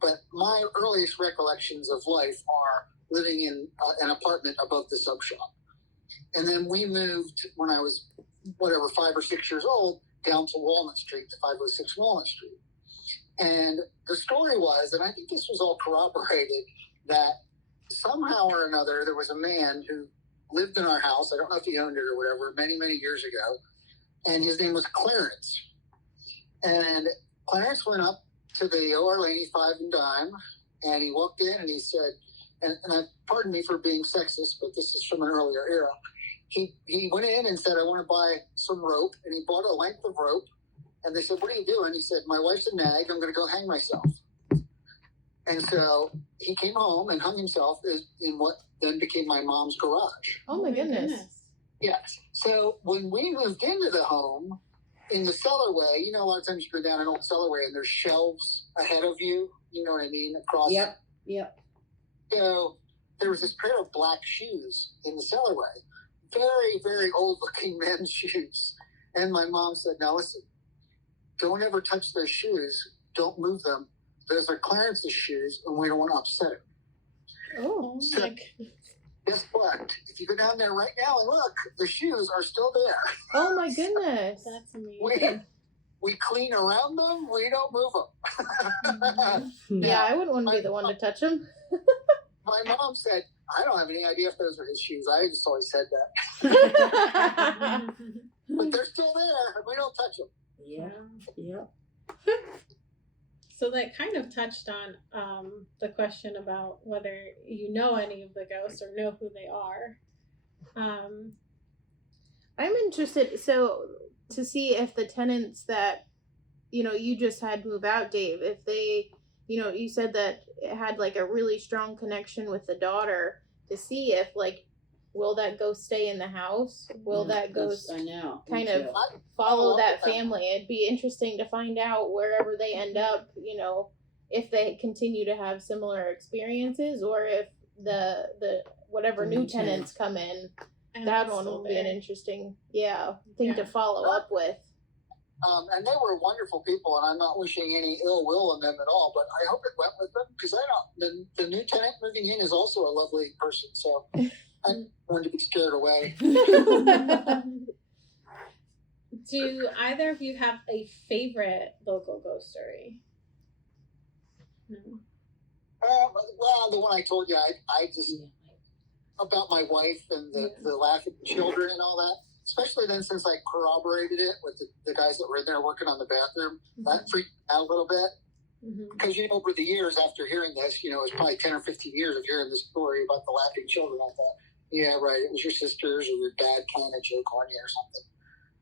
But my earliest recollections of life are living in an apartment above the sub shop. And then we moved when I was, 5 or 6 years old, down to Walnut Street, to 506 Walnut Street. And the story was, and I think this was all corroborated, that somehow or another there was a man who lived in our house. I don't know if he owned it or whatever, many, many years ago. And his name was Clarence. And Clarence went up to the O.R. Laney 5 and Dime, and he walked in and he said, and pardon me for being sexist, but this is from an earlier era. He went in and said, "I want to buy some rope," and he bought a length of rope. And they said, "What are you doing?" He said, "My wife's a nag. I'm going to go hang myself." And so he came home and hung himself in what then became my mom's garage. Oh my goodness. Yes. So when we moved into the home, in the cellarway, a lot of times you go down an old cellarway and there's shelves ahead of you. You know what I mean? Across. Yep. So there was this pair of black shoes in the cellarway. Very, very old-looking men's shoes. And my mom said, "Now listen, don't ever touch those shoes. Don't move them. Those are Clarence's shoes, and we don't want to upset him." Oh, so, guess what? If you go down there right now and look, the shoes are still there. Oh my goodness. That's amazing. We clean around them. We don't move them. Yeah, I wouldn't want to be the one to touch them. My mom said, "I don't have any idea if those are his shoes. I just always said that." But they're still there. We don't touch them. Yeah. So that kind of touched on the question about whether you know any of the ghosts or know who they are. I'm interested to see if the tenants that you just had move out, Dave, if they, you said that it had like a really strong connection with the daughter, to see if will that ghost stay in the house? Will that ghost kind of follow that family? It'd be interesting to find out wherever they end up, if they continue to have similar experiences, or if the whatever new tenants come in. That one will be an interesting thing to follow up with. And they were wonderful people, and I'm not wishing any ill will on them at all, but I hope it went with them, because the new tenant moving in is also a lovely person, so I'm going to be scared away. Do either of you have a favorite local ghost story? No. Well, the one I told you, I just, about my wife and the laughing children and all that. Especially then, since I corroborated it with the guys that were in there working on the bathroom, that freaked me out a little bit. Because, over the years after hearing this, it was probably 10 or 15 years of hearing this story about the laughing children. I thought, yeah, right, it was your sisters or your dad playing a joke on you or something.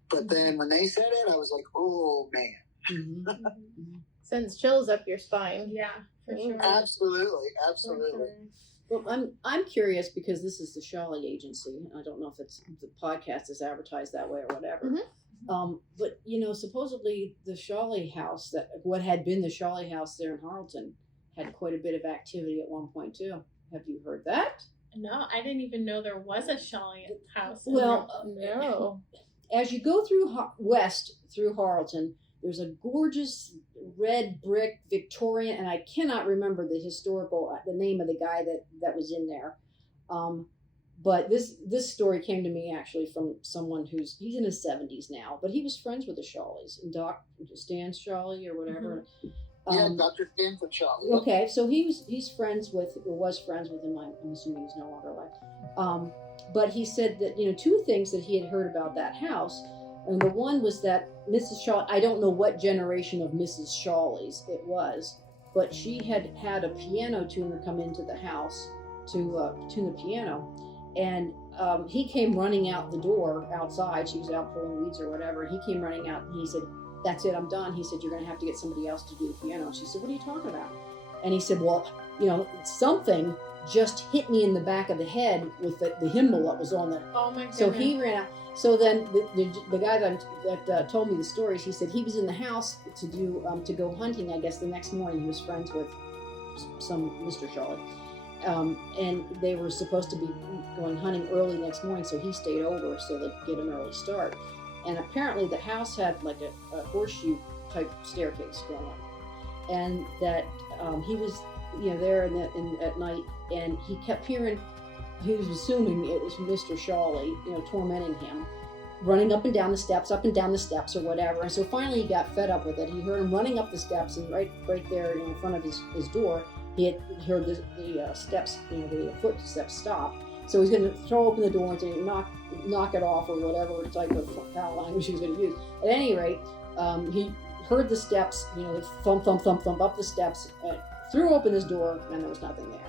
But then when they said it, I was like, oh, man. Sends chills up your spine. Yeah, for sure. Absolutely. For sure. Well, I'm curious because this is the Shawley Agency. I don't know if it's the podcast is advertised that way or whatever. But supposedly the Shawley house, what had been the Shawley house there in Harleton, had quite a bit of activity at one point too. Have you heard that? No, I didn't even know there was a Shawley house. Well, No. As you go through west through Harleton, there's a gorgeous red brick Victorian, and I cannot remember the name of the guy that was in there. But this story came to me actually from someone he's in his 70s now, but he was friends with the Shawleys, and Stan Shawley or whatever. Yeah, Dr. Stanford Shawley. Okay, so was friends with him. I'm assuming he's no longer alive. But he said that two things that he had heard about that house, and the one was that Mrs. Shawley, I don't know what generation of Mrs. Shawleys it was, but she had a piano tuner come into the house to tune the piano. And he came running out the door outside. She was out pulling weeds or whatever. And he came running out and he said, "That's it, I'm done." He said, "You're going to have to get somebody else to do the piano." She said, "What are you talking about?" And he said, "Well, something just hit me in the back of the head with the hymnal that was on the." Oh my goodness. So he ran out. So then the guy that told me the stories, he said he was in the house to go hunting. I guess the next morning he was friends with some Mr. Shawley. And they were supposed to be going hunting early next morning, so he stayed over so they could get an early start. And apparently the house had like a horseshoe type staircase going up, and that he was there at night, and he kept hearing. He was assuming it was Mr. Shawley, tormenting him, running up and down the steps or whatever. And so finally he got fed up with it. He heard him running up the steps, and right there in front of his door, he had heard the steps, the footsteps stop. So he's going to throw open the door and say, knock it off or whatever type of foul language he's going to use. At any rate, he heard the steps, thump, thump, thump, thump up the steps, threw open his door, and there was nothing there.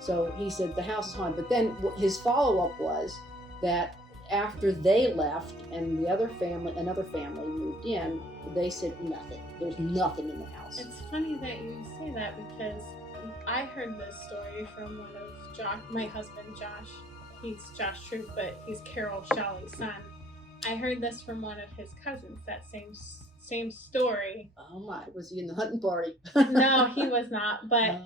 So he said the house is haunted. But then his follow-up was that after they left and another family moved in, they said nothing. There's nothing in the house. It's funny that you say that because I heard this story from one of my husband Josh. He's Josh Troop, but he's Carol Shawley's son. I heard this from one of his cousins. That same story. Oh my! Was he in the hunting party? No, he was not. But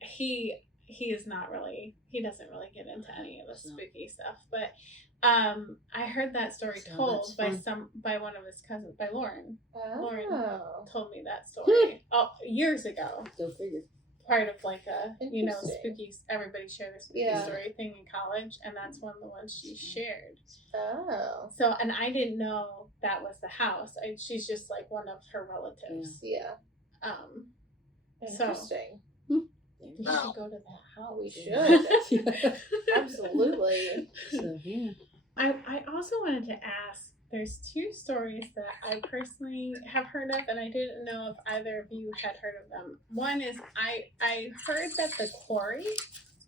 he is not really. He doesn't really get into any of the spooky stuff. But I heard that story told by one of his cousins, by Lauren. Oh. Lauren told me that story years ago. Go figure. Part of like a Interesting. spooky. Everybody shared a spooky story thing in college, and that's one of the ones she shared. Oh. So, and I didn't know that was the house. She's just like one of her relatives. Yeah. Interesting. We should go to that house. We should. Absolutely. So yeah. I also wanted to ask. There's two stories that I personally have heard of, and I didn't know if either of you had heard of them. One is I heard that the quarry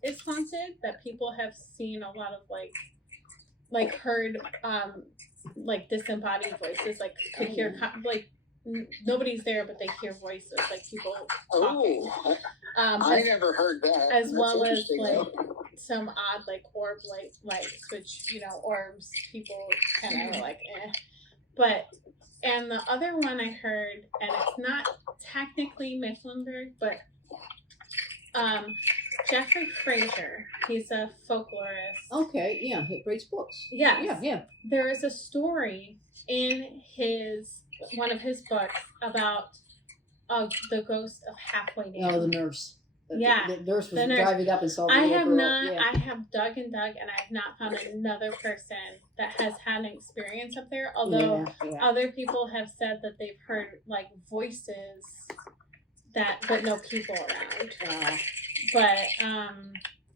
is haunted. That people have seen a lot of like heard like disembodied voices, like could hear like nobody's there, but they hear voices, like people talking. I never heard that. As That's well as like though. some odd like orb lights, which orbs people kind of are like But and the other one I heard, and it's not technically Mifflinburg, but Jeffrey Fraser, he's a folklorist. Okay, yeah, he writes books. Yes. Yeah. There is a story in one of his books about the ghost of Halfway Down. Oh, the nurse. Yeah, the nurse was the nurse. driving up and saw the I little have girl. not. Yeah. I have dug and dug, and I have not found another person that has had an experience up there. Although other people have said that they've heard like voices but no people around. But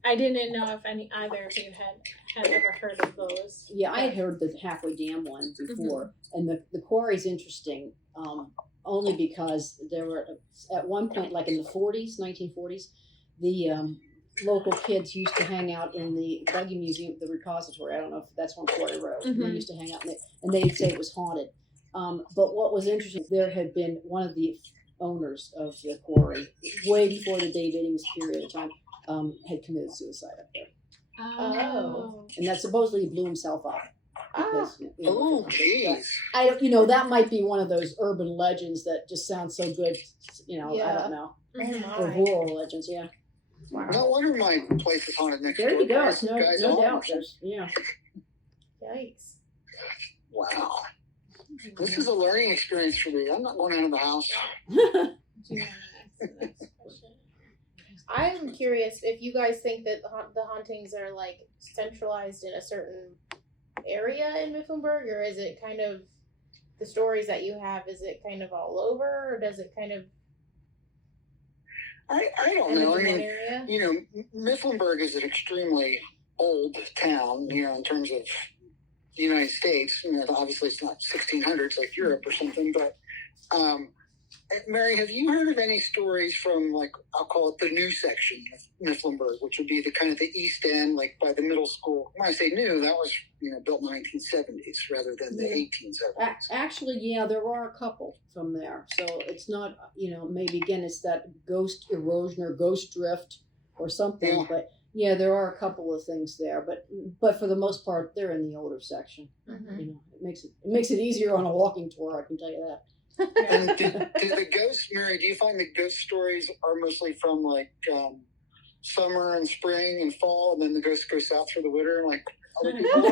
I didn't know if either of you had ever heard of those. Yeah, I had heard the Halfway Dam one before, and the quarry's interesting. only because there were at one point, like in the 1940s, the local kids used to hang out in the Buggy Museum, the repository. I don't know if that's on Quarry Road. They used to hang out in it, and they'd say it was haunted. But what was interesting, there had been one of the owners of the quarry, way before the Dave Innings period of time, had committed suicide up there. Oh. And that supposedly he blew himself up. Because, Oh, jeez. I don't, that might be one of those urban legends that just sounds so good. I don't know. Or rural legends, yeah. Wow. No wonder my place is haunted next door. There you go. Guys, No guys, doubt. There's, yeah. Yikes. Wow. This is a learning experience for me. I'm not going out of the house. Do you want to ask the next question? I'm curious if you guys think that the hauntings are like centralized in a certain area in Mifflinburg, or is it kind of the stories that you have? Is it kind of all over, or does it kind of? I don't know. I mean, Mifflinburg is an extremely old town, in terms of the United States. Obviously it's not 1600s like Europe or something, but Mary, have you heard of any stories from, like, I'll call it the new section of Mifflinburg, which would be the kind of the East End, like by the middle school? When I say new, that was built in the 1970s rather than the 1870s. Actually, yeah, there are a couple from there. So it's not, maybe again it's that ghost erosion or ghost drift or something. Yeah. But yeah, there are a couple of things there. But for the most part, they're in the older section. Mm-hmm. It makes it easier on a walking tour. I can tell you that. And did the ghosts, Mary, do you find the ghost stories are mostly from like summer and spring and fall, and then the ghosts go south for the winter, and like other people?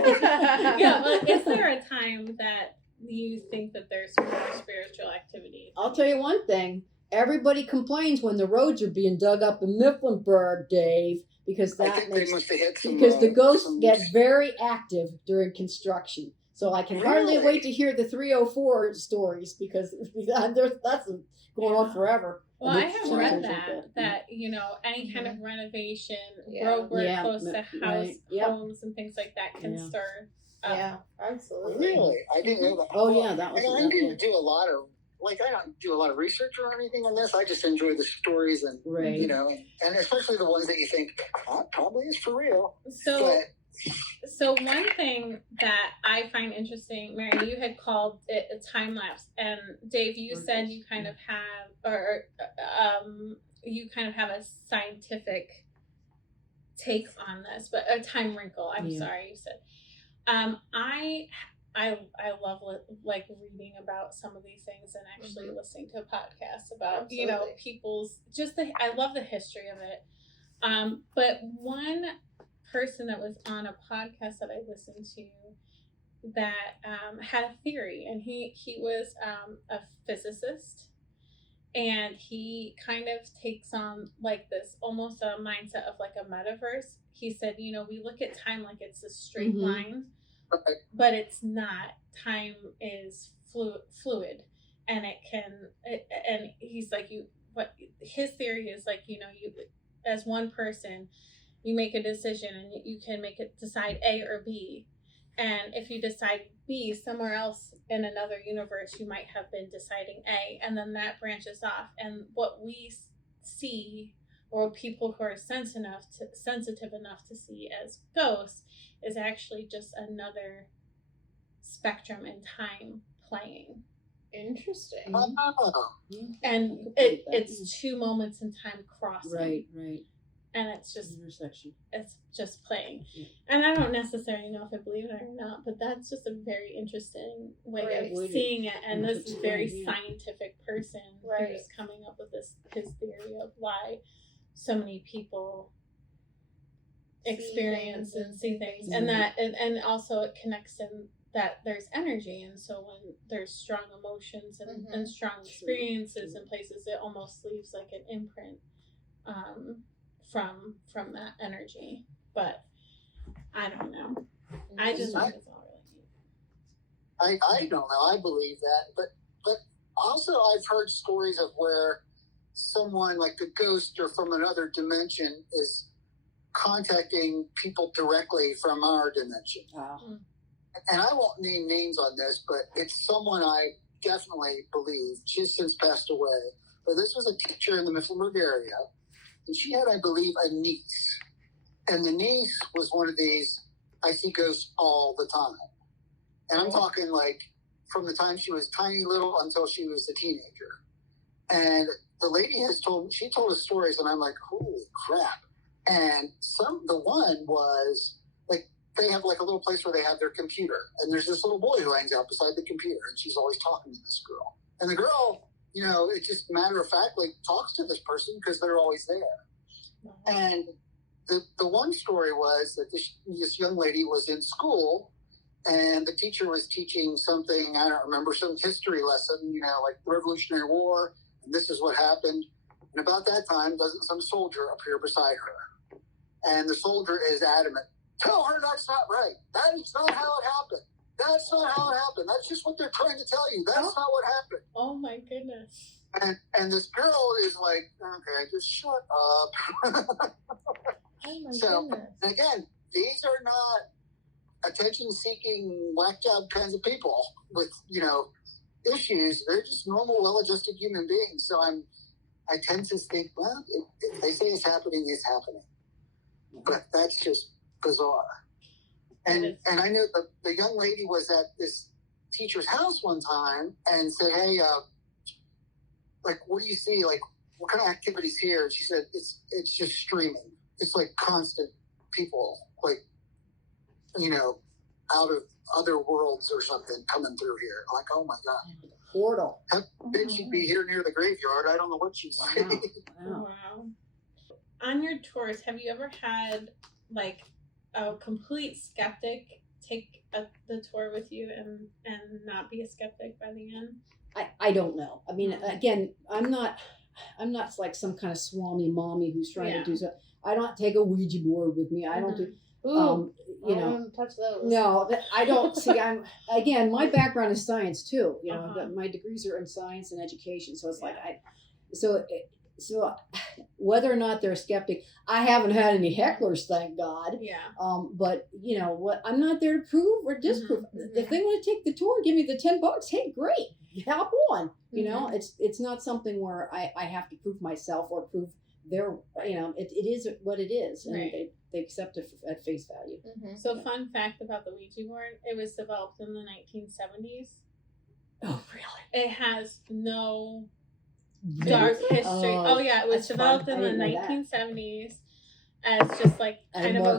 Yeah, but is there a time that you think that there's more spiritual activity? I'll tell you one thing. Everybody complains when the roads are being dug up in Mifflinburg, Dave, because I think they must have hit some, because the ghosts get very active during construction. So I can hardly Really? wait to hear the 304 stories because that's going on forever. Well, I have read Sometimes that any kind of renovation, Yeah. roadwork close to house, Yep. homes and things like that can stir up. Yeah, absolutely. Really? I didn't know that. Oh, yeah, that was. I didn't do a lot of I don't do a lot of research or anything on this. I just enjoy the stories and Right. and especially the ones that you think probably is for real. So one thing that I find interesting, Mary, you had called it a time lapse, and Dave, you said you kind of have, you kind of have a scientific take on this, but a time wrinkle. I'm sorry, you said. I love like reading about some of these things and actually listening to a podcast about people's I love the history of it. But one person that was on a podcast that I listened to that had a theory, and he was a physicist, and he kind of takes on like this almost a mindset of like a metaverse. He said, we look at time like it's a straight line, but it's not. Time is fluid, and and he's like, his theory is like, you as one person, you make a decision and you can decide A or B. And if you decide B, somewhere else in another universe, you might have been deciding A, and then that branches off. And what we see, or people who are sensitive enough to see as ghosts, is actually just another spectrum in time playing. Interesting. And it's two moments in time crossing. Right. And it's just intersection. It's just playing. And I don't necessarily know if I believe it or not, but that's just a very interesting way of seeing it. And this is very scientific person who's coming up with his theory of why so many people experience and see things. And that and also it connects in that there's energy, and so when there's strong emotions and strong experiences in places, it almost leaves like an imprint from that energy. But I don't know. I just think it's all really neat. I don't know. I believe that, but also I've heard stories of where someone like a ghost or from another dimension is contacting people directly from our dimension. Wow. And I won't name names on this, but it's someone I definitely believe she's since passed away. But this was a teacher in the Mifflinburg area, and she had, I believe, a niece. And the niece was one of these, I see ghosts all the time. And I'm talking like from the time she was tiny little until she was a teenager. And the lady she told us stories, and I'm like, holy crap. And the one was like, they have like a little place where they have their computer, and there's this little boy who hangs out beside the computer, and she's always talking to this girl. And the girl, it just matter of fact, like talks to this person because they're always there. And the one story was that this young lady was in school, and the teacher was teaching something, I don't remember, some history lesson, like the Revolutionary War, and this is what happened. And about that time, doesn't some soldier appear beside her? And the soldier is adamant. Tell her that's not right. That is not how it happened. That's not how it happened. That's just what they're trying to tell you. That's not what happened. Oh my goodness. And this girl is like, okay, just shut up. Oh my So, goodness. and again, these are not attention-seeking, whacked out kinds of people with, issues. They're just normal, well-adjusted human beings. So I tend to think, well, if they say it's happening, it's happening. But that's just bizarre. And I know the young lady was at this teacher's house one time and said, hey, like, what do you see? Like, what kind of activities here? And she said, it's just streaming. It's like constant people, like, out of other worlds or something coming through here. Like, oh my God. Portal. Did she be here near the graveyard? I don't know what she's saying. Wow. Wow. On your tours, have you ever had like a complete skeptic take the tour with you and not be a skeptic by the end? I don't know. I mean, again, I'm not like some kind of swami mommy who's trying to do so. I don't take a Ouija board with me. I don't do. Ooh, I don't touch those. No, I don't see. My background is science too. My degrees are in science and education. So it's like so whether or not they're a skeptic, I haven't had any hecklers, thank God. Yeah. But what, I'm not there to prove or disprove. If they want to take the tour, give me the $10. Hey, great, hop on. It's not something where I have to prove myself or prove their. It is what it is, and right. they accept it at face value. So, fun fact about the Ouija board: it was developed in the 1970s. Oh, really? It has no dark history. It was developed in the 1970s as just like kind of a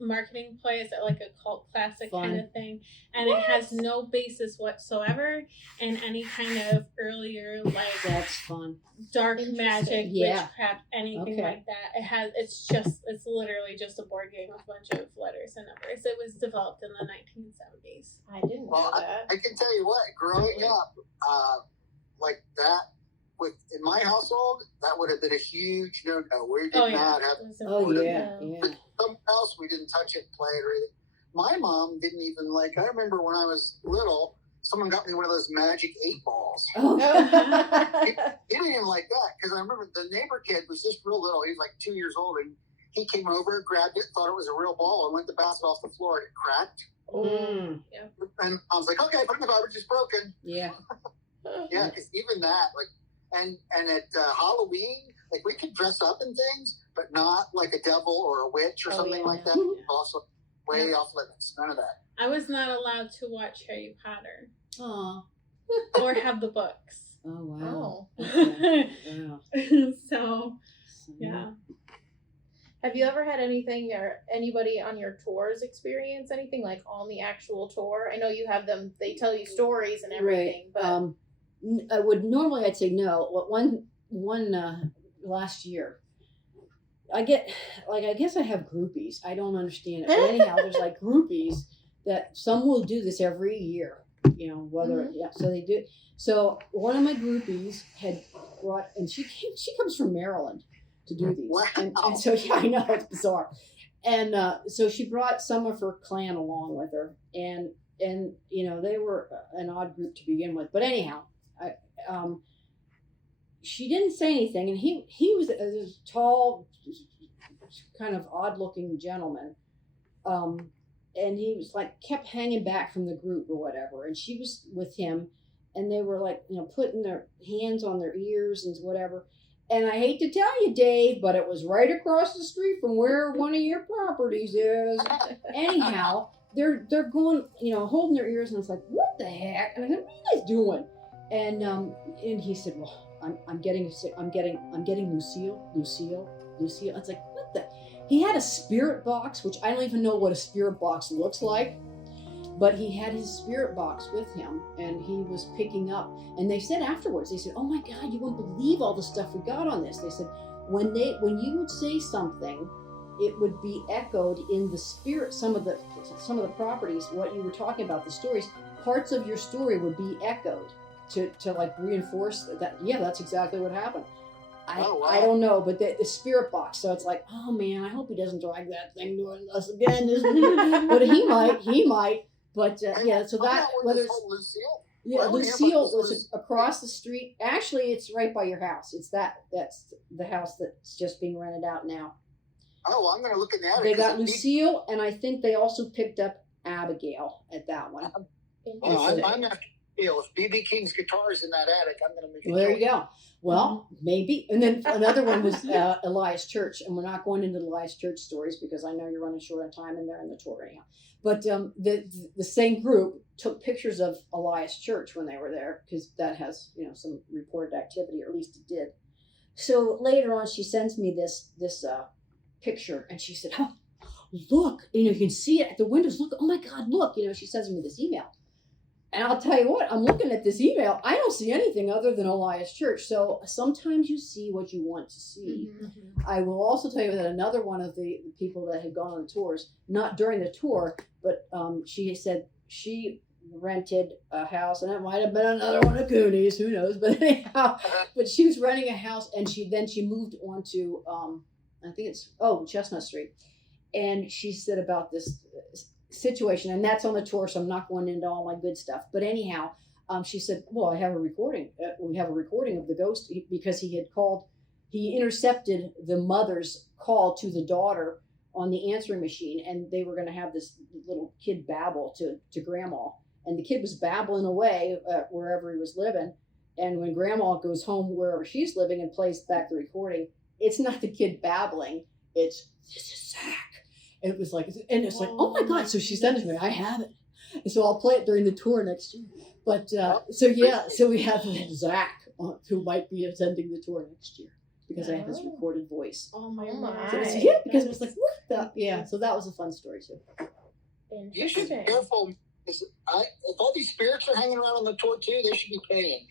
marketing ploy, as like a cult classic kind of thing, and it has no basis whatsoever in any kind of earlier like that's fun dark magic, witchcraft, anything like that. It's literally just a board game with a bunch of letters and numbers. It was developed in the 1970s. I didn't know that. I can tell you what, growing up, like that, in my household, that would have been a huge no-no. We did not have. Something else, we didn't touch it, play it, or anything. My mom didn't even like. I remember when I was little, someone got me one of those magic 8 balls. He didn't even like that because I remember the neighbor kid was just real little. He was like 2 years old, and he came over, grabbed it, thought it was a real ball, and went to bounce it off the floor, and it cracked. And I was like, okay, put it in the garbage. It's broken. Yeah. Yeah, because even that, like. And at Halloween, like we could dress up in things, but not like a devil or a witch or something like that. Also, way off limits. None of that. I was not allowed to watch Harry Potter. Aww. Or have the books. Oh wow. Okay. Wow. So, yeah. Have you ever had anything or anybody on your tours experience anything like on the actual tour? I know you have them; they tell you stories and everything, but. I'd say no. One last year, I guess I have groupies. I don't understand it. But anyhow, there's like groupies that some will do this every year. So they do. So one of my groupies had brought, and she comes from Maryland to do these. Wow. And so I know it's bizarre. And so she brought some of her clan along with her, and they were an odd group to begin with. But anyhow. She didn't say anything, and he was a tall, kind of odd-looking gentleman. he was like kept hanging back from the group or whatever, and she was with him, and they were like, putting their hands on their ears and whatever. And I hate to tell you, Dave, but it was right across the street from where one of your properties is. Anyhow, they're going, holding their ears, and I was like, what the heck? And I said, what are you guys doing? And he said, well, I'm getting Lucille. It's like, what the? He had a spirit box, which I don't even know what a spirit box looks like, but he had his spirit box with him, and he was picking up. And they said afterwards, they said, oh my God, you won't believe all the stuff we got on this. They said, when you would say something, it would be echoed in the spirit. Some of the properties, what you were talking about, the stories, parts of your story would be echoed to like reinforce that. Yeah, that's exactly what happened. I don't know, but the spirit box. So it's like, oh man, I hope he doesn't drag that thing to us again. But he might. But yeah, so that whether it's Lucille. Yeah, Lucille was across the street. Actually, it's right by your house. That's the house that's just being rented out now. Oh, well, I'm going to look at that. They got Lucille, and I think they also picked up Abigail at that one. I'm after if BB King's guitar is in that attic, I'm going to make it. Well, there you go. Well, maybe. And then another one was Elias Church, and we're not going into Elias Church stories because I know you're running short on time, and they're in the tour anyhow. But the same group took pictures of Elias Church when they were there, because that has some reported activity, or at least it did. So later on, she sends me this picture, and she said, "Oh, look! You can see it at the windows. Look! Oh my God! Look!" She sends me this email, and I'll tell you what. I'm looking at this email. I don't see anything other than Elias Church. So sometimes you see what you want to see. Mm-hmm. I will also tell you that another one of the people that had gone on the tours, not during the tour, but she said she rented a house, and it might have been another one of Cooney's, who knows, but anyhow, but she was renting a house, and she moved on to I think it's Chestnut Street, and she said about this situation, and that's on the tour, so I'm not going into all my good stuff, but anyhow, she said, well, I have a recording, we have a recording of the ghost, because he intercepted the mother's call to the daughter on the answering machine, and they were going to have this little kid babble to grandma, and the kid was babbling away wherever he was living, and when grandma goes home wherever she's living and plays back the recording, it's not the kid babbling, it's, this is Zach. And it was like, and it's like, oh my God. So she sent it to me. I have it. And so I'll play it during the tour next year. But so we have Zach, who might be attending the tour next year, because I have his recorded voice. Oh my. So because it was like, what the? Yeah. So that was a fun story too. You should be careful. If all these spirits are hanging around on the tour too, they should be paying.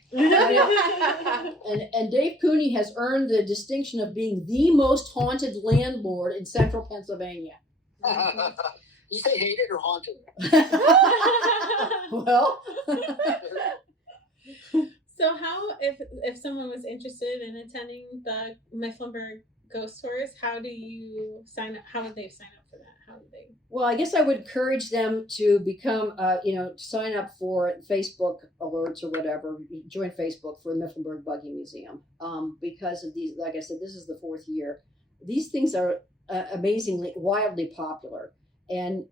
And Dave Cooney has earned the distinction of being the most haunted landlord in central Pennsylvania. You say hated or haunted? Well. So how, if someone was interested in attending the Mifflinburg ghost tours, how do you sign up? How would they sign up for that? How do they? Well, I guess I would encourage them to become, sign up for Facebook alerts or whatever, join Facebook for the Mifflinburg Buggy Museum. Because of these, like I said, this is the 4th year. These things are amazingly, wildly popular. And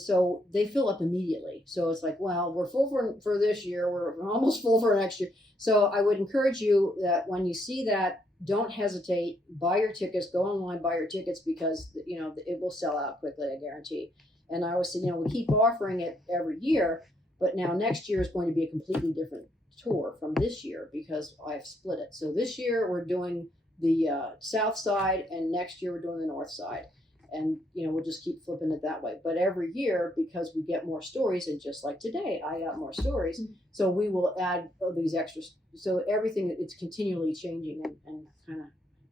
so they fill up immediately. So it's like, well, we're full for this year. We're almost full for next year. So I would encourage you that when you see that, don't hesitate. Buy your tickets. Go online, buy your tickets, because it will sell out quickly, I guarantee. And I always say, we keep offering it every year, but now next year is going to be a completely different tour from this year, because I've split it. So this year we're doing the south side, and next year we're doing the north side. And, we'll just keep flipping it that way. But every year, because we get more stories, and just like today, I got more stories. Mm-hmm. So we will add these extras. So everything, it's continually changing and kind of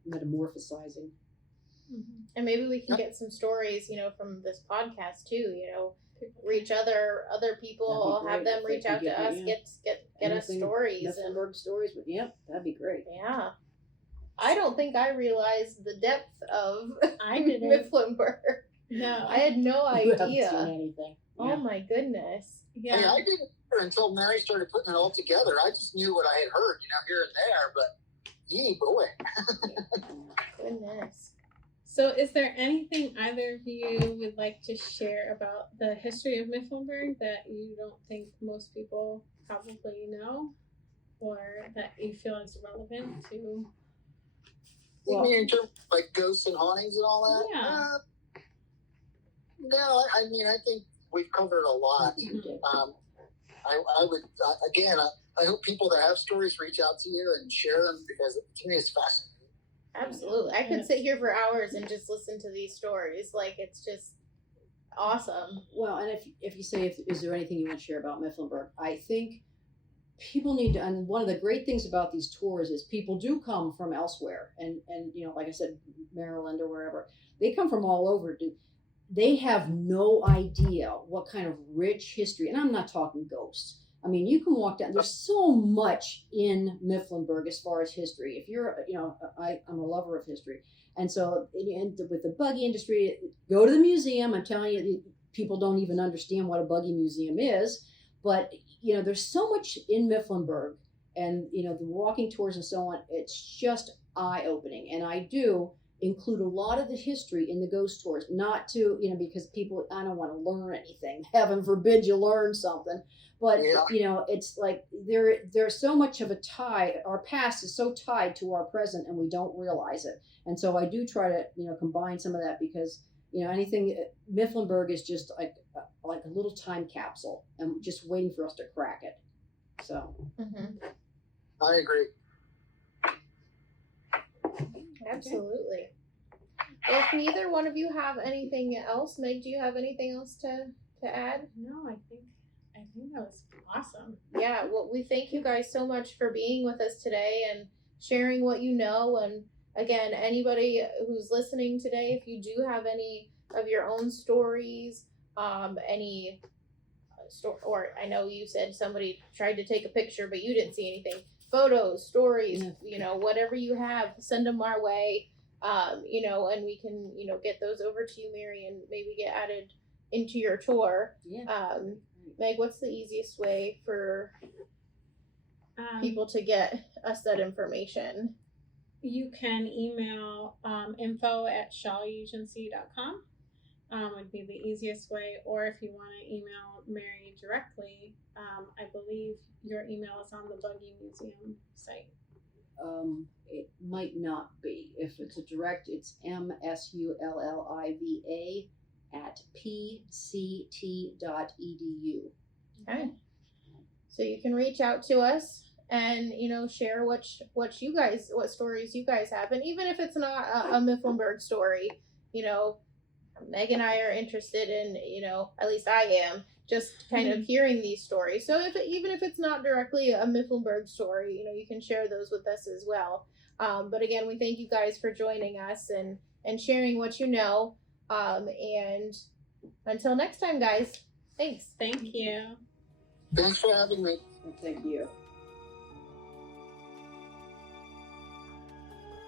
metamorphosizing. Mm-hmm. And maybe we can get some stories, from this podcast too, reach other people, have them reach out to us, get us stories. Mifflinburg stories, but that'd be great. Yeah. I don't think I realized the depth of Mifflinburg. No. I had no idea. You haven't seen anything. Oh my goodness. Yeah. I didn't hear until Mary started putting it all together. I just knew what I had heard, here and there, but boy. Goodness. So is there anything either of you would like to share about the history of Mifflinburg that you don't think most people probably know, or that you feel is relevant to? Well, in terms of like ghosts and hauntings and all that? Yeah. No, I mean, I think we've covered a lot. I would, again, I hope people that have stories reach out to you and share them, because to me it's fascinating. Absolutely. I could sit here for hours and just listen to these stories. Like, it's just awesome. Well, and if you say, is there anything you want to share about Mifflinburg? I think people need to, and one of the great things about these tours is people do come from elsewhere. And like I said, Maryland or wherever. They come from all over. They have no idea what kind of rich history, and I'm not talking ghosts. I mean, you can walk down, there's so much in Mifflinburg as far as history. If you're, I'm a lover of history. And so with the buggy industry, go to the museum. I'm telling you, people don't even understand what a buggy museum is. But, there's so much in Mifflinburg, and, the walking tours and so on, it's just eye-opening. And I do include a lot of the history in the ghost tours, not to, because people, I don't want to learn anything. Heaven forbid you learn something. But, it's like there's so much of a tie. Our past is so tied to our present, and we don't realize it. And so I do try to, combine some of that, because, anything, Mifflinburg is just like a little time capsule, and just waiting for us to crack it. So. Mm-hmm. I agree. Absolutely. If neither one of you have anything else, Meg, do you have anything else to add? No, I think that was awesome. Yeah, well, we thank you guys so much for being with us today and sharing what you know. And again, anybody who's listening today, if you do have any of your own stories, any story, or I know you said somebody tried to take a picture, but you didn't see anything. Photos, stories, whatever you have, send them our way, and we can, get those over to you, Mary, and maybe get added into your tour. Yeah. Meg, what's the easiest way for people to get us that information? You can email info@shawugency.com. Would be the easiest way, or if you want to email Mary directly, I believe your email is on the Buggy Museum site. It might not be. If it's a direct, it's msulliva@pct.edu. Okay. So you can reach out to us and, share what stories you guys have. And even if it's not a Mifflinburg story, Meg and I are interested in, at least I am, just kind of hearing these stories. So even if it's not directly a Mifflinburg story, you can share those with us as well. But again, we thank you guys for joining us and sharing what you know. And until next time, guys, thanks. Thank you. Thanks for having me. Thank you.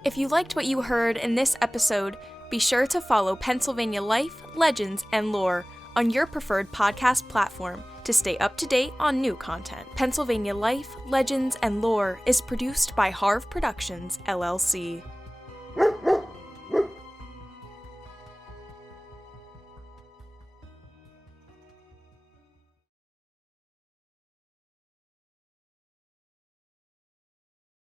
If you liked what you heard in this episode, be sure to follow Pennsylvania Life, Legends, and Lore on your preferred podcast platform to stay up to date on new content. Pennsylvania Life, Legends, and Lore is produced by Harv Productions, LLC.